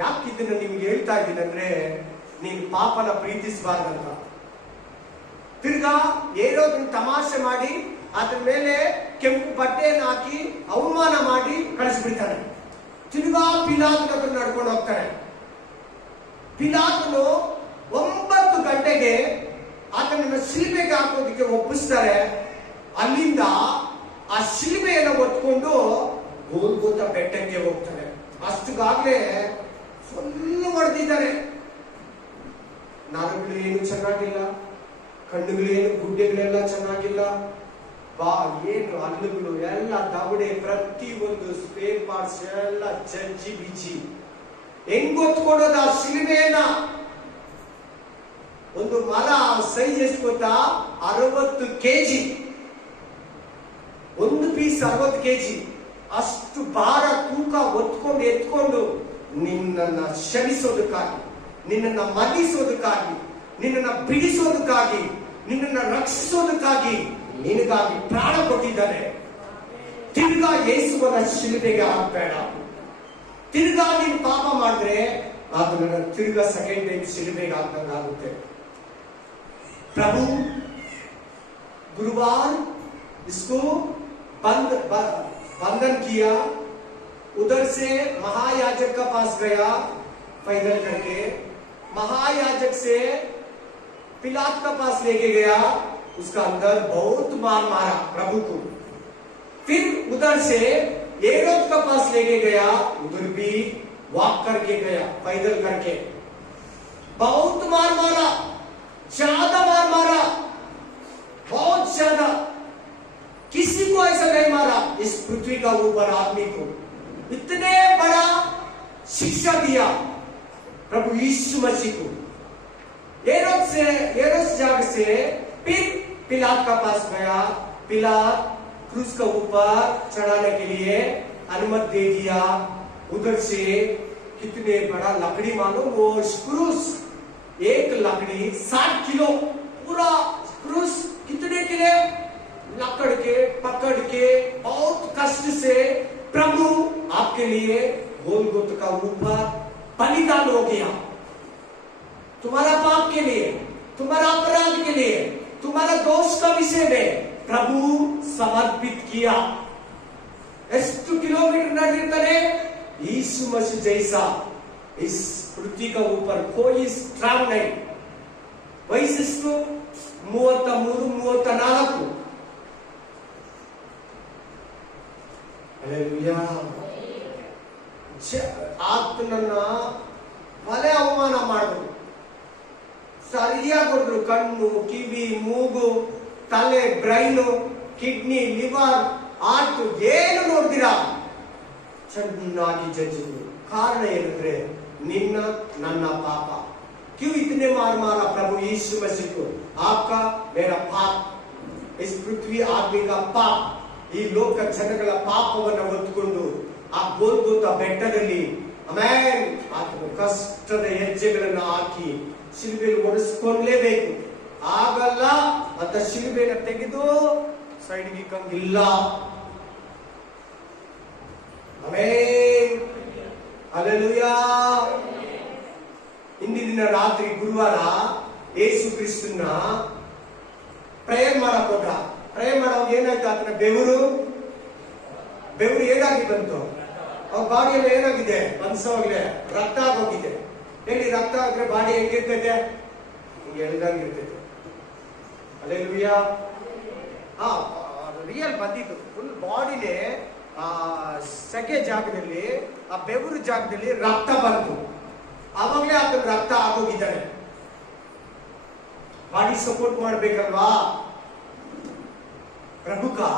ಯಾಕೆ ಇದನ್ನ ನಿಮ್ಗೆ ಹೇಳ್ತಾ ಇದ್ದೀನಿ ಅಂದ್ರೆ, ನೀನು ಪಾಪನ ಪ್ರೀತಿಸಬಾರ್ದಂತ. ತಿರ್ಗಾ ಏರೋದನ್ನ ತಮಾಷೆ ಮಾಡಿ ಅದ್ರ ಮೇಲೆ ಕೆಂಪು ಬಟ್ಟೆಯನ್ನು ಹಾಕಿ ಅವಮಾನ ಮಾಡಿ ಕಳಿಸ್ಬಿಡ್ತಾನೆ. ತಿರ್ಗಾ ಪಿಲಾತನ ನಡ್ಕೊಂಡು ಹೋಗ್ತಾನೆ. ಪಿಲಾತನು 9 ಗಂಟೆಗೆ ಆತನನ್ನ ಶಿಲ್ಬೆಗೆ ಹಾಕೋದಕ್ಕೆ ಒಪ್ಪಿಸ್ತಾರೆ. ಅಲ್ಲಿಂದ ಆ ಶಿಲ್ಬೆಯನ್ನು ಹೊತ್ಕೊಂಡು ಗೋಲ್ಗೋತ ಬೆಟ್ಟಕ್ಕೆ ಹೋಗ್ತಾರೆ. ಅಷ್ಟಗಾಗ್ಲೇ ಫುಲ್ ಹೊಡೆದಿದ್ದಾರೆ. ನರಗಳು ಏನು ಚೆನ್ನಾಗಿಲ್ಲ, ಕಣ್ಣುಗಳೇನು ಗುಡ್ಡೆಗಳೆಲ್ಲ ಚೆನ್ನಾಗಿಲ್ಲ, ಏನು ಹಲ್ಲುಗಳು ಎಲ್ಲ ದವಡೆ, ಪ್ರತಿ ಒಂದು ಸ್ಪೇರ್ ಪಾರ್ಟ್ಸ್ ಎಲ್ಲ ಜಜ್ಜಿ ಬಿಚ್ಚಿ ಹೆಂಗ್ ಹೊತ್ಕೊಡೋದು ಆ ಶಿಲ್ಬೆಯನ್ನ. ಒಂದು ಮರ ಸೈಜ್ ಎಷ್ಟು ಗೊತ್ತಾ? 60 kg. ಒಂದು ಪೀಸ್ 60 kg. ಅಷ್ಟು ಭಾರ ತೂಕ ಹೊತ್ಕೊಂಡು ಎತ್ಕೊಂಡು ನಿನ್ನನ್ನ ಶಮಿಸೋದಕ್ಕಾಗಿ, ನಿನ್ನನ್ನ ಮನ್ನಿಸೋದಕ್ಕಾಗಿ, ನಿನ್ನನ್ನ ಬಿಡಿಸೋದಕ್ಕಾಗಿ, ನಿನ್ನನ್ನ ರಕ್ಷಿಸೋದಕ್ಕಾಗಿ, ನಿನಗಾಗಿ ಪ್ರಾಣ ಕೊಟ್ಟಿದ್ದಾನೆ. ತಿರ್ಗಾ ಯೇಸುವನ ಶಿಲುಬೆಗೆ ಹಾಕಬೇಡ. ತಿರ್ಗಾ ನೀನು ಪಾಪ ಮಾಡಿದ್ರೆ ಅದನ್ನ ತಿರ್ಗಾ ಸೆಕೆಂಡ್ ಟೈಮ್ ಶಿಲುಬೆಗೆ ಹಾಕಂಗಾಗುತ್ತೆ. प्रभु गुरुवार इसको बंधन किया, उधर से महायाजक का पास गया पैदल करके, महायाजक से पिलात का पास लेके गया, उसका अंदर बहुत मार मारा प्रभु को. फिर उधर से हेरोद का पास लेके गया, उधर भी वॉक करके गया, पैदल करके बहुत मार मारा, ज्यादा मार मारा, बहुत ज्यादा. किसी को ऐसा नहीं मारा इस पृथ्वी का ऊपर आदमी को. इतने बड़ा शिक्षा दिया प्रभु यीशु मसीह को. हेरोद जगह से फिर पिलात का पास गया. पिलात क्रूस का ऊपर चढ़ाने के लिए अनुमति दे दिया. उधर से कितने बड़ा लकड़ी मानो वो क्रूस, एक लकड़ी 60 किलो, पूरा क्रूस कितने किले लकड़ के पकड़ के बहुत कष्ट से प्रभु आपके लिए गोलगोता का ऊपर बलिदान हो गया. तुम्हारा पाप के लिए, तुम्हारा अपराध के लिए, तुम्हारा दोष का विषय में प्रभु समर्पित किया. ಎಷ್ಟು ಕಿಲೋಮೀಟರ್ ನಡೆದಿರ್ತಾರೆ? यीशु मसीह जैसा इस पृथ्वी का ऊपर कोई स्ट्रांग नहीं. ವಯಸ್ಸೆಷ್ಟು? 33-34. ಅಲ್ಲೆಲೂಯಾ. ಆತನನ್ನ ಬಲೆ ಅವಮಾನ ಮಾಡಿದ್ರು, ಸರಿಯಾಗಿ ಹೊಡೆದ್ರು. ಕಣ್ಣು, ಕಿವಿ, ಮೂಗು, ತಲೆ, ಬ್ರೈನು, ಕಿಡ್ನಿ, ಲಿವರ್, ಹಾರ್ಟ್ ಏನು ನೋಡ್ತೀರಾ ಚೆನ್ನಾಗಿ ಜಜ್ಜಿದ್ರು. ಕಾರಣ ಏನಂದ್ರೆ निन्न नन्ना पापा. क्यों इतने मार मारा प्रभु यीशु मसीह को? आपका मेरा पाप, इस पृथ्वी आदमी का पाप, ಈ ಲೋಕ ಜನಗಳ ಪಾಪವನ್ನು ಹೊತ್ತುಕೊಂಡು ಆ ಗೋಲ್ಗೋತ ಬೆಟ್ಟದಲ್ಲಿ ಆಮೆನ್ ಆತನ ಕಷ್ಟದ ಹೆಜ್ಜೆಗಳನ್ನು ಹಾಕಿ ಶಿಲುಬೆಯಲ್ಲಿ ಒಡಿಸ್ಕೊಳ್ಳಲೇಬೇಕು. ಆಗಲ್ಲ ಅಂತ ಶಿಲುಬೆಯನ್ನು ತೆಗೆದು ಸೈಡ್ಗೆ ಇಕ್ಕಂಗಿಲ್ಲ. Amen, hallelujah. ಇಂದಿನ ರಾತ್ರಿ ಗುರುವಾರ ಯೇಸು ಕ್ರಿಸ್ತನ ಪ್ರೇಯರ್ ಮಾಡಕ್ ಹೋದ. ಪ್ರೇಯರ್ ಮಾಡೋವಾಗ ಏನಾಯ್ತು? ಆತನ ಬೆವರು ಏನಾಗಿ ಬಂತು? ಅವ್ರ ಬಾಡಿಯಲ್ಲಿ ಏನಾಗಿದೆ? ಮನ್ಸವಾಗ್ಲೆ ರಕ್ತ ಆಗೋಗಿದೆ. ಹೇಳಿ, ರಕ್ತ ಆದ್ರೆ ಬಾಡಿ ಹೆಂಗಿರ್ತೈತೆ? ಹಿಂಗೆ ಎಳ್ದಂಗಿರ್ತೈತೆ. ಹಲ್ಲೆಲೂಯಾ. ರಿಯಲ್ ಬಂದಿದ್ದು ಫುಲ್ ಬಾಡಿನೇ ಸೆಕೆ ಜಾಗದಲ್ಲಿ, ಆ ಬೆವರು ಜಾಗದಲ್ಲಿ ರಕ್ತ ಬಂತು. ಆವಾಗಲೇ ಆತನ ರಕ್ತ ಆಗೋಗಿದ್ದಾನೆ. Body support ಮಾಡ್ಬೇಕಲ್ವಾ? प्रभु का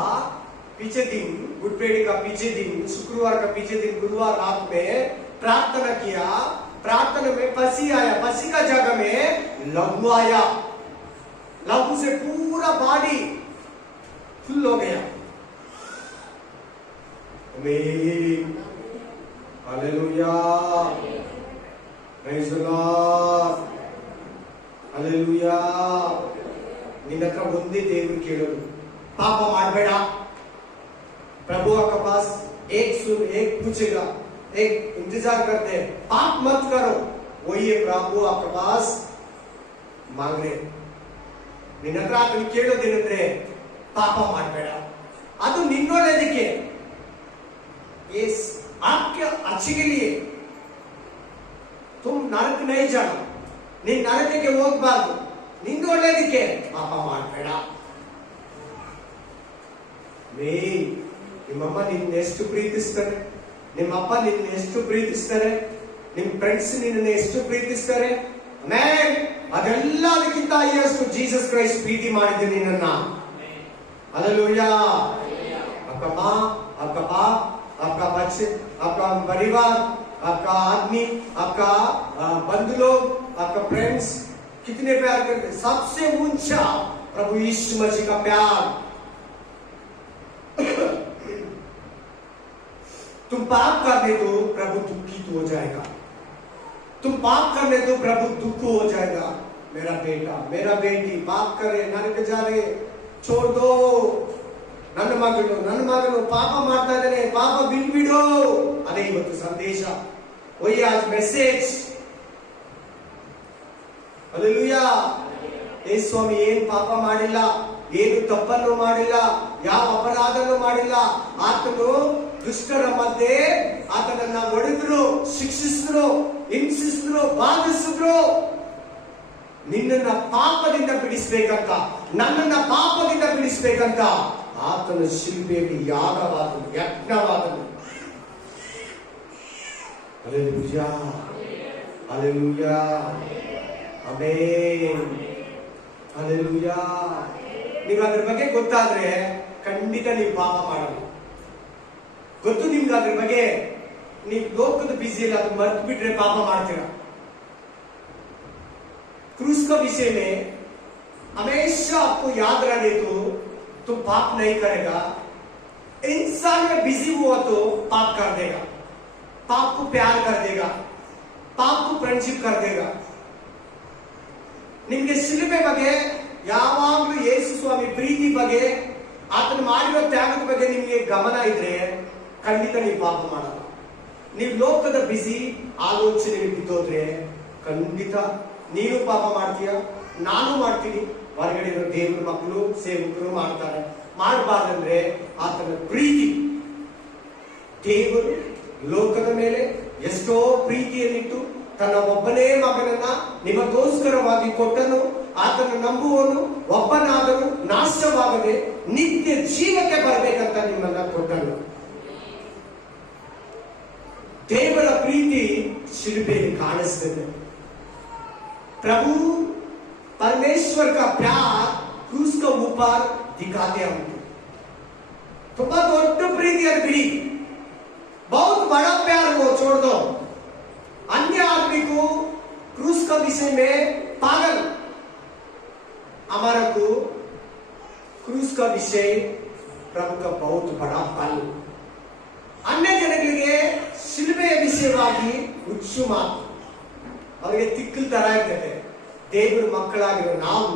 पीछे दिन, गुड फ्राइडे का पीछे दिन, शुक्रवार का पीछे दिन, गुरुवार रात में प्रार्थना किया. प्रार्थना में पसी आया, पसी का जगह में लहू आया. लहू से पूरा बॉडी फुल हो गया. आमीन, hallelujah, praise the Lord, hallelujah. ನಿನ್ನ ಹತ್ರ ಒಂದೇ ದೇವರು ಕೇಳೋದು, पाप मारबेड़ा. प्रभु आपके पास एक सुन, एक पूछेगा, एक इंतजार करते हैं. पाप मत करो, वही है प्रभु आपके पास मांग रहे. ನಿನ್ನ ಹತ್ರ ಅದನ್ನು ಕೇಳೋದೇನಂದ್ರೆ ಪಾಪ ಮಾಡಬೇಡ, ಅದು ನಿನ್ನೊಳ್ಳೆದಕ್ಕೆ, आपके अच्छे के लिए. तुम नरक नहीं जाना, ನೀನು ನರಕಕ್ಕೆ ಹೋಗಬಾರದು. ನಿಂದು ಒಳ್ಳೇದಕ್ಕೆ ಪಾಪ ಮಾಡಬೇಡ. ನಿಮ್ಮಮ್ಮ ನಿನ್ನ ಎಷ್ಟು ಪ್ರೀತಿಸ್ತಾರೆ, ನಿಮ್ಮಪ್ಪ ನಿನ್ನ ಎಷ್ಟು ಪ್ರೀತಿಸ್ತಾರೆ, ನಿಮ್ ಫ್ರೆಂಡ್ಸ್ ನಿನ್ನ ಎಷ್ಟು ಪ್ರೀತಿಸ್ತಾರೆ. ಅದೆಲ್ಲದಕ್ಕಿಂತ ಅಯ್ಯಷ್ಟು ಜೀಸಸ್ ಕ್ರೈಸ್ಟ್ ಪ್ರೀತಿ ಮಾಡಿದ್ದೀನಿ ನಿನ್ನ. हालेलुया. आपका माँ, आपका बाप, आपका बच्चे, आपका परिवार, आपका आदमी, आपका बंधु लोग, आपका फ्रेंड्स कितने प्यार करते. सबसे ऊंचा प्रभु यीशु मसीह का प्यार. तुम पाप करने तो प्रभु दुखित हो जाएगा. तुम पाप करने तो प्रभु दुख हो जाएगा. मेरा बेटा, मेरा बेटी पाप करे, नरक जा रहे, छोड़ दो. ನನ್ನ ಮಗನು ಪಾಪ ಮಾಡ್ತಾ ಇದ್ದಾನೆ, ಪಾಪ ಬಿಟ್ಬಿಡು. ಅದೇ ಇವತ್ತು ಸಂದೇಶ. ಒಯ್ಯ ಮೆಸೇಜ್. ಹಲ್ಲೆಲೂಯಾ. ಯೇಸು ಸ್ವಾಮಿ ಏನು ಪಾಪ ಮಾಡಿಲ್ಲ, ಏನು ತಪ್ಪನ್ನು ಮಾಡಿಲ್ಲ, ಯಾವ ಅಪರಾಧನೂ ಮಾಡಿಲ್ಲ. ಆತನು ದುಷ್ಟರ ಮಧ್ಯೆ ಆತನನ್ನ ಹೊಡೆದ್ರು, ಶಿಕ್ಷಿಸಿದ್ರು, ಹಿಂಸಿಸಿದ್ರು, ಬಾಧಿಸಿದ್ರು. ನಿನ್ನನ್ನ ಪಾಪದಿಂದ ಬಿಡಿಸ್ಬೇಕಂತ, ನನ್ನನ್ನ ಪಾಪದಿಂದ ಬಿಡಿಸ್ಬೇಕಂತ ಆತನ ಶಿಲ್ಪೆಯಲ್ಲಿ ಯಾಗವಾದನು, ಯಜ್ಞವಾದನು. Hallelujah, hallelujah, amen, hallelujah. ನೀವು ಅದ್ರ ಬಗ್ಗೆ ಗೊತ್ತಾದ್ರೆ ಖಂಡಿತ ನೀವು ಪಾಪ ಮಾಡಲ್ಲ. ಗೊತ್ತು ನಿಮ್ಗೆ ಅದ್ರ ಬಗ್ಗೆ, ನೀವು ಲೋಕದ ಬಿಸಿಯಲ್ಲಿ ಅದು ಮರ್ತು ಬಿಟ್ರೆ ಪಾಪ ಮಾಡ್ತೀರಾ. क्रूस का विषय में हमेशा आपको याद रहने तो तुम पाप नहीं करेगा. इंसान में बिजी हुआ तो पाप कर देगा, पाप को प्यार कर देगा, पाप को फ्रेंडशिप कर देगा. ನಿಮಗೆ ಶಿಲುಬೆ ಬಗ್ಗೆ ಯಾವಾಗಲೂ ಯೇಸು ಸ್ವಾಮಿ ಪ್ರೀತಿ ಬಗ್ಗೆ, ಆತನ ಮಾಡಿರೋ ತ್ಯಾಗದ ಬಗ್ಗೆ ನಿಮಗೆ ಗಮನ ಇದ್ರೆ ಖಂಡಿತ ನೀವು ಪಾಪ ಮಾಡಲ್ಲ. ನೀವು ಲೋಕದ ಬಿಸಿ ಆಲೋಚನೆ ಬಿದ್ದೋದ್ರೆ ಖಂಡಿತ ನೀನು ಪಾಪ ಮಾಡ್ತೀಯ, ನಾನು ಮಾಡ್ತೀನಿ, ಹೊರಗಡೆ ಇರೋ ದೇವರ ಮಕ್ಕಳು ಸೇವಕರು ಮಾಡ್ತಾರೆ. ಮಾಡಬಾರ್ದಂದ್ರೆ ಆತನ ಪ್ರೀತಿ. ದೇವರು ಲೋಕದ ಮೇಲೆ ಎಷ್ಟೋ ಪ್ರೀತಿಯನ್ನಿಟ್ಟು ತನ್ನ ಒಬ್ಬನೇ ಮಗನನ್ನ ನಿಮಗೋಸ್ಕರವಾಗಿ ಕೊಟ್ಟನು. ಆತನ ನಂಬುವನು ಒಬ್ಬನಾದರೂ ನಾಶವಾಗದೆ ನಿತ್ಯ ಜೀವಕ್ಕೆ ಬರಬೇಕಂತ ನಿಮ್ಮನ್ನ ಕೊಟ್ಟನು. ದೇವರ ಪ್ರೀತಿ ಶಿಲುಬೆಯಲ್ಲಿ ಕಾಣಿಸ್ತದೆ. प्रभु परमेश्वर का प्यार क्रूस के ऊपर दिखाते हैं हमको. ತುಂಬಾ ದೊಡ್ಡ ಪ್ರೀತಿ ಅದು ಬಿಡಿ, बहुत बड़ा प्यार वो छोड़ दो. अन्य आदमी को क्रूस का विषय में पागल, हमारा को क्रूस का विषय प्रभु का बहुत बड़ा फल. अन्य ಜನಗಳಿಗೆ ಶಿಲುಬೆಯ ವಿಷಯವಾಗಿ ಹುಚ್ಚು ಮಾತು, ಅವರಿಗೆ ತಿಕ್ಕಲ್ ತರ ಇರ್ತದೆ. ದೇವರ ಮಕ್ಕಳಾಗಿರೋ ನಾವು,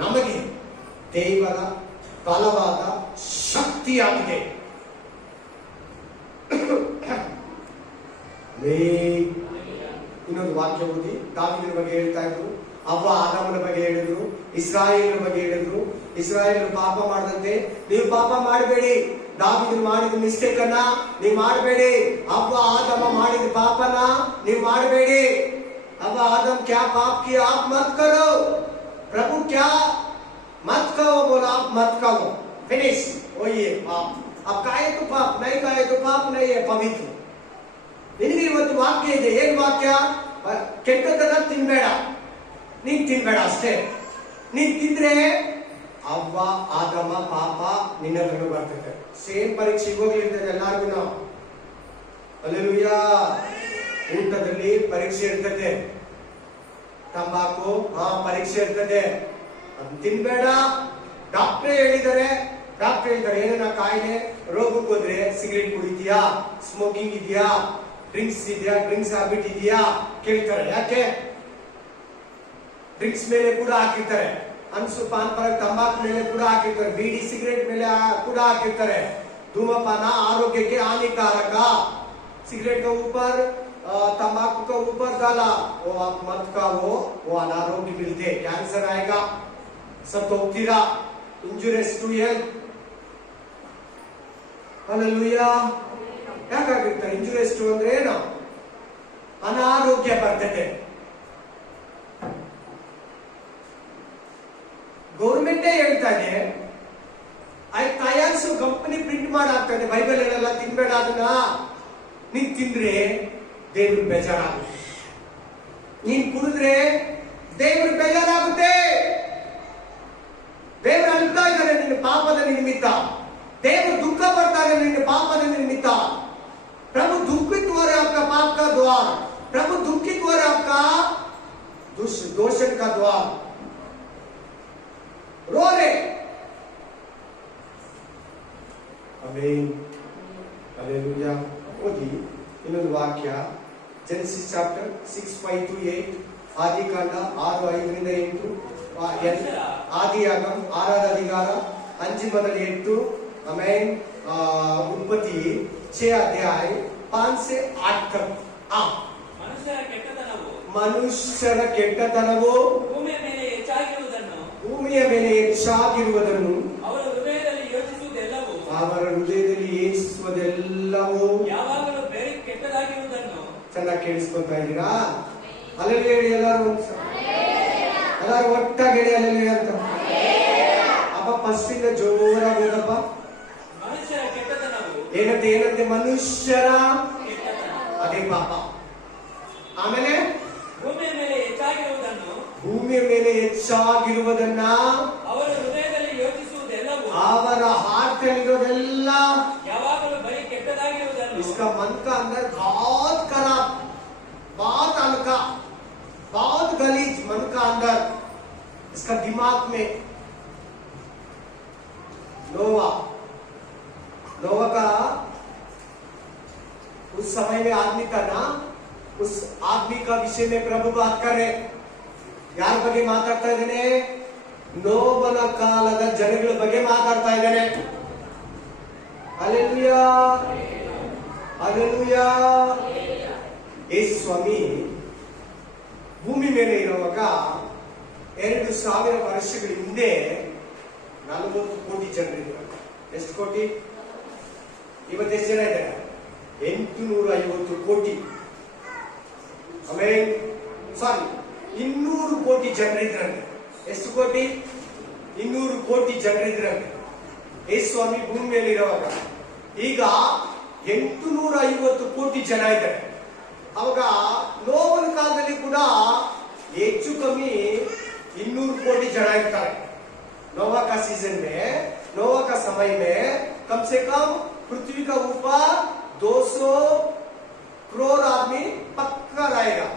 ನಮಗೆ ದೇವರ ಬಲವಾದ ಶಕ್ತಿಯಾಗಿದೆ. ಇನ್ನೊಂದು ವಾಕ್ಯ ಓದಿ. ದಾವೀದನ ಬಗ್ಗೆ ಹೇಳ್ತಾ ಇದ್ರು, ಅವ್ವ ಆದಾಮನ ಬಗ್ಗೆ ಹೇಳಿದ್ರು, ಇಸ್ರಾಯೇಲರ ಬಗ್ಗೆ ಹೇಳಿದ್ರು. ಇಸ್ರಾಯೇಲರು ಪಾಪ ಮಾಡದಂತೆ ನೀವು ಪಾಪ ಮಾಡಬೇಡಿ. ದಾವೀದನು ಮಾಡಿದ ಮಿಸ್ಟೇಕ್ ಅನ್ನ ನೀವು ಮಾಡಬೇಡಿ. ಅವ್ವ ಆದಾಮ ಮಾಡಿದ ಪಾಪನ ನೀವು ಮಾಡಬೇಡಿ. अब आदम क्या पाप किया, आप मत करो. प्रभु क्या मत करो बोला, आप मत करो. फिनिश. वही है पाप. अब खाए तो पाप, नहीं खाए तो पाप नहीं है, पवित्र. ನಿನಗೆ ಇವತ್ತು ವಾಕ್ಯ ಇದೆ. ಏನ್ ವಾಕ್ಯ? ಕೆಟ್ಟದನ್ನ ತಿನ್ಬೇಡ, ನೀನ್ ತಿನ್ಬೇಡ ಅಷ್ಟೇ. ನೀನ್ ತಿಂದ್ರೆ ಅವ್ವ ಆದಮ ಪಾಪ ನಿನ್ನ ಹತ್ರ ಬರ್ತದೆ. ಸೇಮ್ ಪರೀಕ್ಷೆಗೆ ಹೋಗ್ಲಿರ್ತದೆ ಎಲ್ಲಾರ್ಗು. ನಾವು ಹಲ್ಲೆಲೂಯಾ. ಊಟದಲ್ಲಿ ಪರೀಕ್ಷೆ ಇರ್ತದೆ, ತಂಬಾಕು ಪರೀಕ್ಷೆ ಇರ್ತದೆ, ಅದು ತಿನ್ಬೇಡ. ಡಾಕ್ಟರ್ ಹೇಳಿದ್ದಾರೆ ಏನನ್ನ ಕಾಯಿಲೆ ರೋಗಕ್ಕೆ ಹೋದ್ರೆ ಸಿಗರೇಟ್ ಕುಡಿತೀಯಾ, ಸ್ಮೋಕಿಂಗ್ ಇದೆಯಾ, ಡ್ರಿಂಕ್ಸ್ ಇದೆಯಾ, ಡ್ರಿಂಕ್ಸ್ ಹ್ಯಾಬಿಟ್ ಇದೆಯಾ ಕೇಳ್ತಾರೆ. ಯಾಕೆ? ಡ್ರಿಂಕ್ಸ್ ಮೇಲೆ ಕೂಡ ಹಾಕಿರ್ತಾರೆ, ಅನ್ಸು ಪಾನ್ ಪರಾಗ್ ತಂಬಾಕು ಮೇಲೆ ಕೂಡ ಹಾಕಿರ್ತಾರೆ, ಬೀಡಿ ಸಿಗರೇಟ್ ಮೇಲೆ ಕೂಡ ಹಾಕಿರ್ತಾರೆ. ಧೂಮಪಾನ ಆರೋಗ್ಯಕ್ಕೆ ಹಾನಿಕಾರಕ. सिगरेट के ऊपर तंबाकू के ऊपर डाला, वो आप मत खाओ, वो अनारोग्य मिलते, कैंसर आएगा, सब होಗ್ತೀರಾ, ಇಂಜುರಿಯಸ್ ಟು ಹೆಲ್ತ್. ಹಲ್ಲೆಲೂಯಾ. ಯಾಕಾಗುತ್ತೆ ಇಂಜುರಿಯಸ್ ಟು ಅಂದ್ರೆ ಏನು? ಅನಾರೋಗ್ಯ ಬರ್ತದೆ. ಗೌರ್ಮೆಂಟೇ ಹೇಳ್ತಾ ಇದೆ, ತಯಾರಿಸೋ ಕಂಪನಿ ಪ್ರಿಂಟ್ ಮಾಡಿ ಇದೆ, ಬೈಬಲ್ ಹೇಳಲ್ಲ ತಿನ್ಬೇಡ ಅದನ್ನ, ನೀನ್ ತಿಂದ್ರೆ ದೇವ್ರು ಬೇಜಾರಾಗುತ್ತೆ, ನೀನ್ ಕುಡಿದ್ರೆ ದೇವ್ರು ಬೇಜಾರಾಗುತ್ತೆ. ದೇವ್ರು ಅಳ್ತಾ ಇದ್ದಾರೆ ನಿನ್ನ ಪಾಪದ ನಿಮಿತ್ತ, देव दुख पड़ता है पाप निमित्त। प्रभु दुखित हो रहे आपका पाप का द्वार, प्रभु दुखित हो रहे आपका दोषण का द्वार, रो रहे। आमीन, हालेलुया। ओदी ಇನ್ನೊಂದು ವಾಕ್ಯ Genesis chapter 6:5-8, ಆದಿಕಾಂಡ 6:5-8, ಆದಿಯಾಗಮ 6ರ ಅಧಿಕಾರ 5 ಮೊದಲ 8, आमेन। उत्पत्ति 6 अध्याय 5 से 8 तक। ಮನುಷ್ಯರ ಕೆಟ್ಟತನವು ಭೂಮಿಯ ಮೇಲೆ ಹೆಚ್ಚಾಗಿರುವುದನ್ನು ಅವರ ಹೃದಯದಲ್ಲಿ ಯೋಚಿಸುವುದೆಲ್ಲವೂ ಯಾವಾಗಲೂ ಬೇರೆ ಕೆಟ್ಟದಾಗಿರುವುದನ್ನು ಚೆನ್ನಾಗಿ ಕೇಳಿಸ್ಕೊತಾ ಇದ್ದೀರಾ? ಹಲ್ಲೆಲೂಯಾ ಹೇಳಿ ಎಲ್ಲರೂ, ಎಲ್ಲರೂ ಒಟ್ಟಾಗಿ ಹೇಳಿ ಹಲ್ಲೆಲೂಯಾ ಅಂತ. ಅಪ್ಪ ಫಸ್ಟ್ ಇಂದ ಜೋರಾಗಿ ಹೋಗಪ್ಪ. ಮನುಷ್ಯರ ಕೆಟ್ಟತನವು ಏನಂತೆ ಮನುಷ್ಯರ ಅದೇ ಪಾಪ. ಆಮೇಲೆ ಭೂಮಿಯ ಮೇಲೆ ಹೆಚ್ಚಾಗಿರುವುದನ್ನ ಅವರ ಹೃದಯದಲ್ಲಿ ಯೋಚಿಸುವುದೆಲ್ಲವೂ ಅವರ ಹಾರ್ಟ್ ಅಲ್ಲಿರೋದೆಲ್ಲ ಯಾವಾಗಲೂ ಬರೀ ಕೆಟ್ಟದಾಗಿರುವುದನ್ನು इसका मन का अंदर बहुत खराब, बहुत हल्का, बहुत गलीज मन का अंदर, इसका दिमाग में नोवा का उस समय में आदमी था ना, उस आदमी का विषय में प्रभु बात कर रहे। यार ಬಗ್ಗೆ ಮಾತಾಡ್ತಾ ಇದ್ದೇನೆ? ನೋವನ ಕಾಲದ ಜನಗಳ ಬಗ್ಗೆ ಮಾತಾಡ್ತಾ ಇದ್ದೇನೆ। Hallelujah, hallelujah. ಯೇಸು ಸ್ವಾಮಿ ಭೂಮಿ ಮೇಲೆ ಇರುವಾಗ 2000 ವರ್ಷಗಳ ಹಿಂದೆ 40 ಕೋಟಿ ಜನರಿದ್ದಾರೆ। ಎಷ್ಟು ಕೋಟಿ? ಇವತ್ತು ಎಷ್ಟು ಜನ ಇದ್ದಾರೆ? 850 ಕೋಟಿ। ಆಮೇಲೆ ಸಾರಿ 200 ಕೋಟಿ ಜನರಿದ್ರಂತೆ। ಎಷ್ಟು ಕೋಟಿ? 200 ಕೋಟಿ ಜನರಿದ್ರಂತೆ ಯೇಸು ಸ್ವಾಮಿ ಭೂಮಿ ಮೇಲೆ ಇರುವಾಗ। ಈಗ 850 ಕೋಟಿ ಜನ ಇದ್ದಾರೆ। ಅವಾಗ ನೋವನ ಕಾಲದಲ್ಲಿ ಕೂಡ ಹೆಚ್ಚು ಕಮ್ಮಿ 200 ಕೋಟಿ ಜನ ಇರ್ತಾರೆ। नोवा का सीजन में, नोवा का समय में कम से कम पृथ्वी का ऊपर 200 करोड़ आदमी पक्का रहेगा।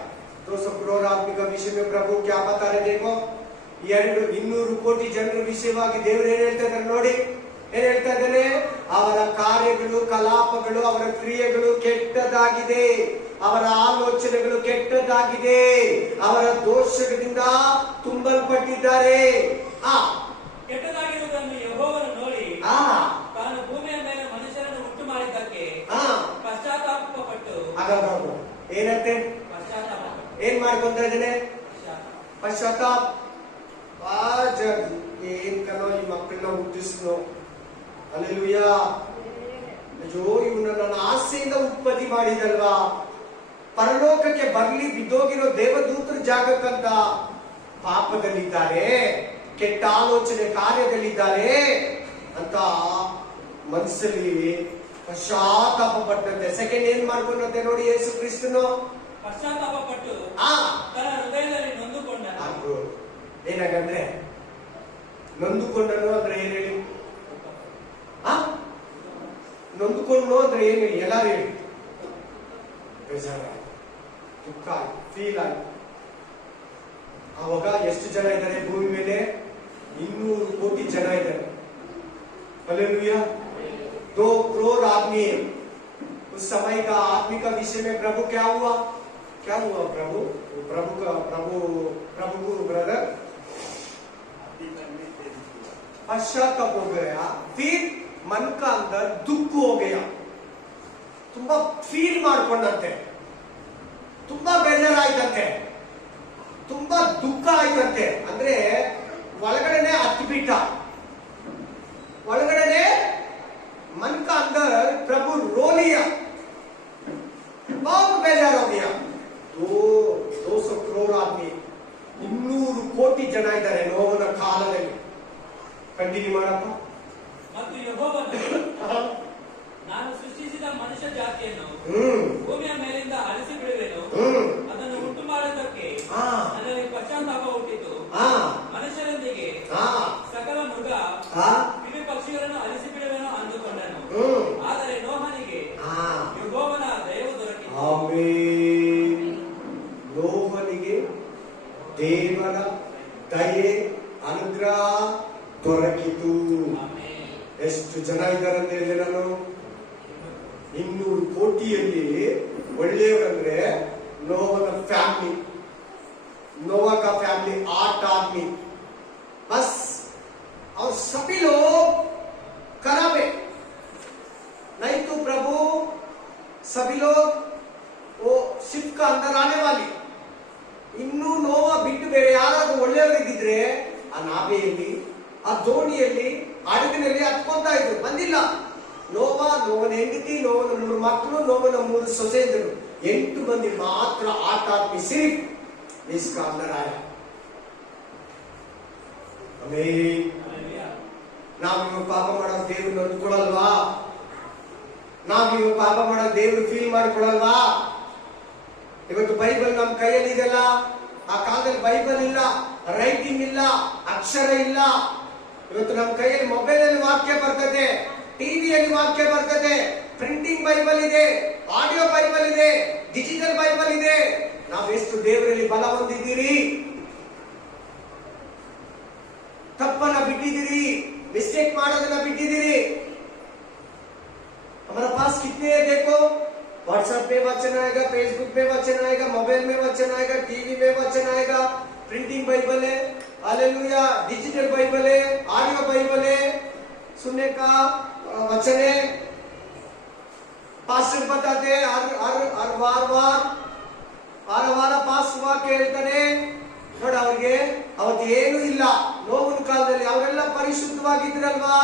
200 करोड़ आदमी का विषय में प्रभु क्या बता रहे? देखो 200 ಕೋಟಿ ಜನರ ವಿಷಯವಾಗಿ ದೇವರು ಏನ್ ಹೇಳ್ತಾ ಇದ್ದಾರೆ ನೋಡಿ, ಏನ್ ಹೇಳ್ತಾ ಇದ್ದಾನೆ? ಅವರ ಕಾರ್ಯಗಳು, ಕಲಾಪಗಳು, ಅವರ ಕ್ರಿಯೆಗಳು ಕೆಟ್ಟದಾಗಿದೆ, ಅವರ ಆಲೋಚನೆಗಳು ಕೆಟ್ಟದಾಗಿದೆ, ಅವರ ದೋಷಗಳಿಂದ ತುಂಬಲ್ಪಟ್ಟಿದ್ದಾರೆ। ಕೆಟ್ಟದಾಗಿರುವುದನ್ನು ಯೆಹೋವನು ನೋಡಿ ತಾನು ಭೂಮಿಯ ಮೇಲೆ ಮನುಷ್ಯರನ್ನು ಉಂಟು ಮಾಡಿದ್ದಕ್ಕೆ ಪಶ್ಚಾತ್ತಾಪಪಟ್ಟು ಏನಂತೆ ಏನ್ ಮಾಡ್ಕೊಂತ ಇದ್ದೇನೆ? ಪಶ್ಚಾತ್ತಾಪ ಏನ್ ಕನೋ ಈ ಮಕ್ಕಳನ್ನ ಹುಟ್ಟಿಸ್ನೋ, ಹಲ್ಲೆಲೂಯಾ, ಅಯ್ಯೋ ಇವನ್ನ ನನ್ನ ಆಸೆಯಿಂದ ಉತ್ಪತ್ತಿ ಮಾಡಿದಲ್ವಾ, ಪರಲೋಕಕ್ಕೆ ಬರ್ಲಿ ಬಿದ್ದೋಗಿರೋ ದೇವದೂತರ ಜಾಗಕ್ಕಂತ ಪಾಪದಲ್ಲಿದ್ದಾರೆ, ಕೆಟ್ಟ ಆಲೋಚನೆ ಕಾರ್ಯದಲ್ಲಿದ್ದಾರೆ ಅಂತ ಮನಸ್ಸಲ್ಲಿ ಪಶ್ಚಾತ್ತಾಪ ಪಟ್ಟಂತೆ। ಸೆಕೆಂಡ್ ಏನ್ ಮಾಡ್ಕೊಂಡಂತೆ ನೋಡಿ ಯೇಸು ಕ್ರಿಸ್ತನು? ಪಶ್ಚಾತ್ತಾಪ ಪಟ್ಟು ತನ್ನ ಹೃದಯದಲ್ಲಿ ನೊಂದುಕೊಂಡ। ಏನಾಗಂದ್ರೆ ನೊಂದುಕೊಂಡನು ಅಂದ್ರೆ ಏನ್ ಹೇಳಿ? ನೊಂದುಕೊಂಡು ಅಂದ್ರೆ ಏನ್ ಹೇಳಿ? ಎಲ್ಲಾರು ಹೇಳಿ? ಬೇಜಾರ, ದುಃಖ, ಫೀಲ್ ಆಗಿ। ಅವಾಗ ಎಷ್ಟು ಜನ ಇದ್ದಾರೆ ಭೂಮಿ ಮೇಲೆ? 200 ಕೋಟಿ ಜನ ಇದ್ದಾರೆ। हालेलुया। 2 करोड़ आदमी है। उस समय का आदमी का विषय में प्रभु क्या हुआ? क्या हुआ? प्रभु ब्रदर पश्चाताप हो गया, फिर मन का अंदर दुख हो गया, ತುಂಬಾ ಫೀಲ್ ಮಾಡ್ಕೊಂಡಂತೆ, ತುಂಬಾ ಬೇಜಾರಾಯ್ತಂತೆ, ತುಂಬಾ ದುಃಖ ಆಯ್ತಂತೆ। ಅಂದ್ರೆ ಒಳಗಡೆನೆ ಹತ್ಬಿಟ್ಟ, ಒಳಗಡೆನೆ मन का अंदर प्रभु रो लिया, बहुत बेजार हो गया। 200 करोड़ आदमी, 200 ಕೋಟಿ ಜನ ಇದ್ದಾರೆ ನೋವನ ಕಾಲದಲ್ಲಿ। ಮನುಷ್ಯ ಜಾತಿಯನ್ನು ಭೂಮಿಯ ಮೇಲಿಂದ ಅಳಿಸಿ ಬಿಡುವೆನು. ಅದನ್ನು ಉಂಟು ಮಾಡಿದ್ದಕ್ಕೆ ನನ್ನಲ್ಲಿ ಪಶ್ಚಾತ್ತಾಪ ಹುಟ್ಟಿತು. ಮನುಷ್ಯರೊಂದಿಗೆ ಸಕಲ ಮೃಗ ಕಿವಿ ಪಕ್ಷಿಗಳನ್ನು ಅಳಿಸಿ ಬಿಡುವೆನು ಅಂದುಕೊಂಡನು. ಆದರೆ ನೋಹನಿಗೆ ಯೆಹೋವನ ದಯವು ದೊರಕಿತು. ನೋಹನಿಗೆ ದೇವರ ದಯೆ ಅನುಗ್ರಹ ದೊರಕಿತು. ಎಷ್ಟು ಜನ ಇದ್ದಾರೆ ಅಂತ ಹೇಳಿದ್ರೆ, ನಾನು 200 ಕೋಟಿಯಲ್ಲಿ ಒಳ್ಳೆಯವರಂದ್ರೆ ನೋವನ ಫ್ಯಾಮಿಲಿ, नोवा का फैमिली 8 आदमी, बस। और सभी लोग खराब है, नहीं तो प्रभु सभी लोग वो शिप का अंदर आने वाली। ಇನ್ನು ನೋವ ಬಿಟ್ಟು ಬೇರೆ ಯಾರಾದ್ರೂ ಒಳ್ಳೆಯವರಿಗಿದ್ರೆ ಆ ನಾವೆಯಲ್ಲಿ, ಆ ದೋಣಿಯಲ್ಲಿ, ಹಡಗಿನಲ್ಲಿ ಹತ್ಕೊಂತ ಇದ್ರು, ಬಂದಿಲ್ಲ. ನೋವನ ಹೆಂಡತಿ, ನೋವನ 3 ಮಕ್ಕಳು, ನೋವನ 3 ಸೊಸೆಂದರು, 8 ಮಂದಿ ಮಾತ್ರ 8 आदमी सिर्फ इसका अंदर आया। ನಾವಿವ ಪಾಪ ಮಾಡೋ ದೇವ್ರನ್ನ ಅಂದ್ಕೊಳಲ್ವಾ? ನಾವಿವ ಪಾಪ ಮಾಡೋ ದೇವ್ರು ಫೀಲ್ ಮಾಡ್ಕೊಳಲ್ವಾ? ಇವತ್ತು ಬೈಬಲ್ ನಮ್ ಕೈಯಲ್ಲಿ ಇದೆಲ್ಲ. ಆ ಕಾಲದಲ್ಲಿ ಬೈಬಲ್ ಇಲ್ಲ, ರೈಟಿಂಗ್ ಇಲ್ಲ, ಅಕ್ಷರ ಇಲ್ಲ. ಇವತ್ತು ನಮ್ ಕೈಯಲ್ಲಿ ಮೊಬೈಲ್ ಅಲ್ಲಿ ವಾಕ್ಯ ಬರ್ತದೆ, ಟಿವಿಯಲ್ಲಿ ವಾಕ್ಯ ಬರ್ತದೆ, ಪ್ರಿಂಟಿಂಗ್ ಬೈಬಲ್ ಇದೆ, ಆಡಿಯೋ ಬೈಬಲ್ ಇದೆ, ಡಿಜಿಟಲ್ ಬೈಬಲ್ ಇದೆ. ನಾವೆಷ್ಟು ದೇವರಲ್ಲಿ ಬಲ ಹೊಂದಿದ್ದೀರಿ? ತಪ್ಪನ್ನ ಬಿಟ್ಟಿದ್ದೀರಿ, ಮಿಸ್ಟೇಕ್ ಮಾಡೋದನ್ನ ಬಿಟ್ಟಿದ್ದೀರಿ. हमारा पास कितने देखो, व्हाट्सएप पे वचन आएगा, फेसबुक पे वचन आएगा, मोबाइल में वचन आएगा, टीवी में वचन आएगा, प्रिंटिंग बाइबल है, हालेलुया, डिजिटल बाइबल है, ऑडियो बाइबल है, सुनने का वचन है। पास्टर बताते हैं हर ವಾರ ಪಾಸ್ ವಾಕ್ಯ ಹೇಳ್ತಾನೆ ನೋಡಿ. ಅವ್ರಿಗೆ ಅವತ್ತು ಏನು ಇಲ್ಲ. ನೋವಿನ ಕಾಲದಲ್ಲಿ ಅವರೆಲ್ಲ ಪರಿಶುದ್ಧವಾಗಿದ್ರಲ್ವಾ?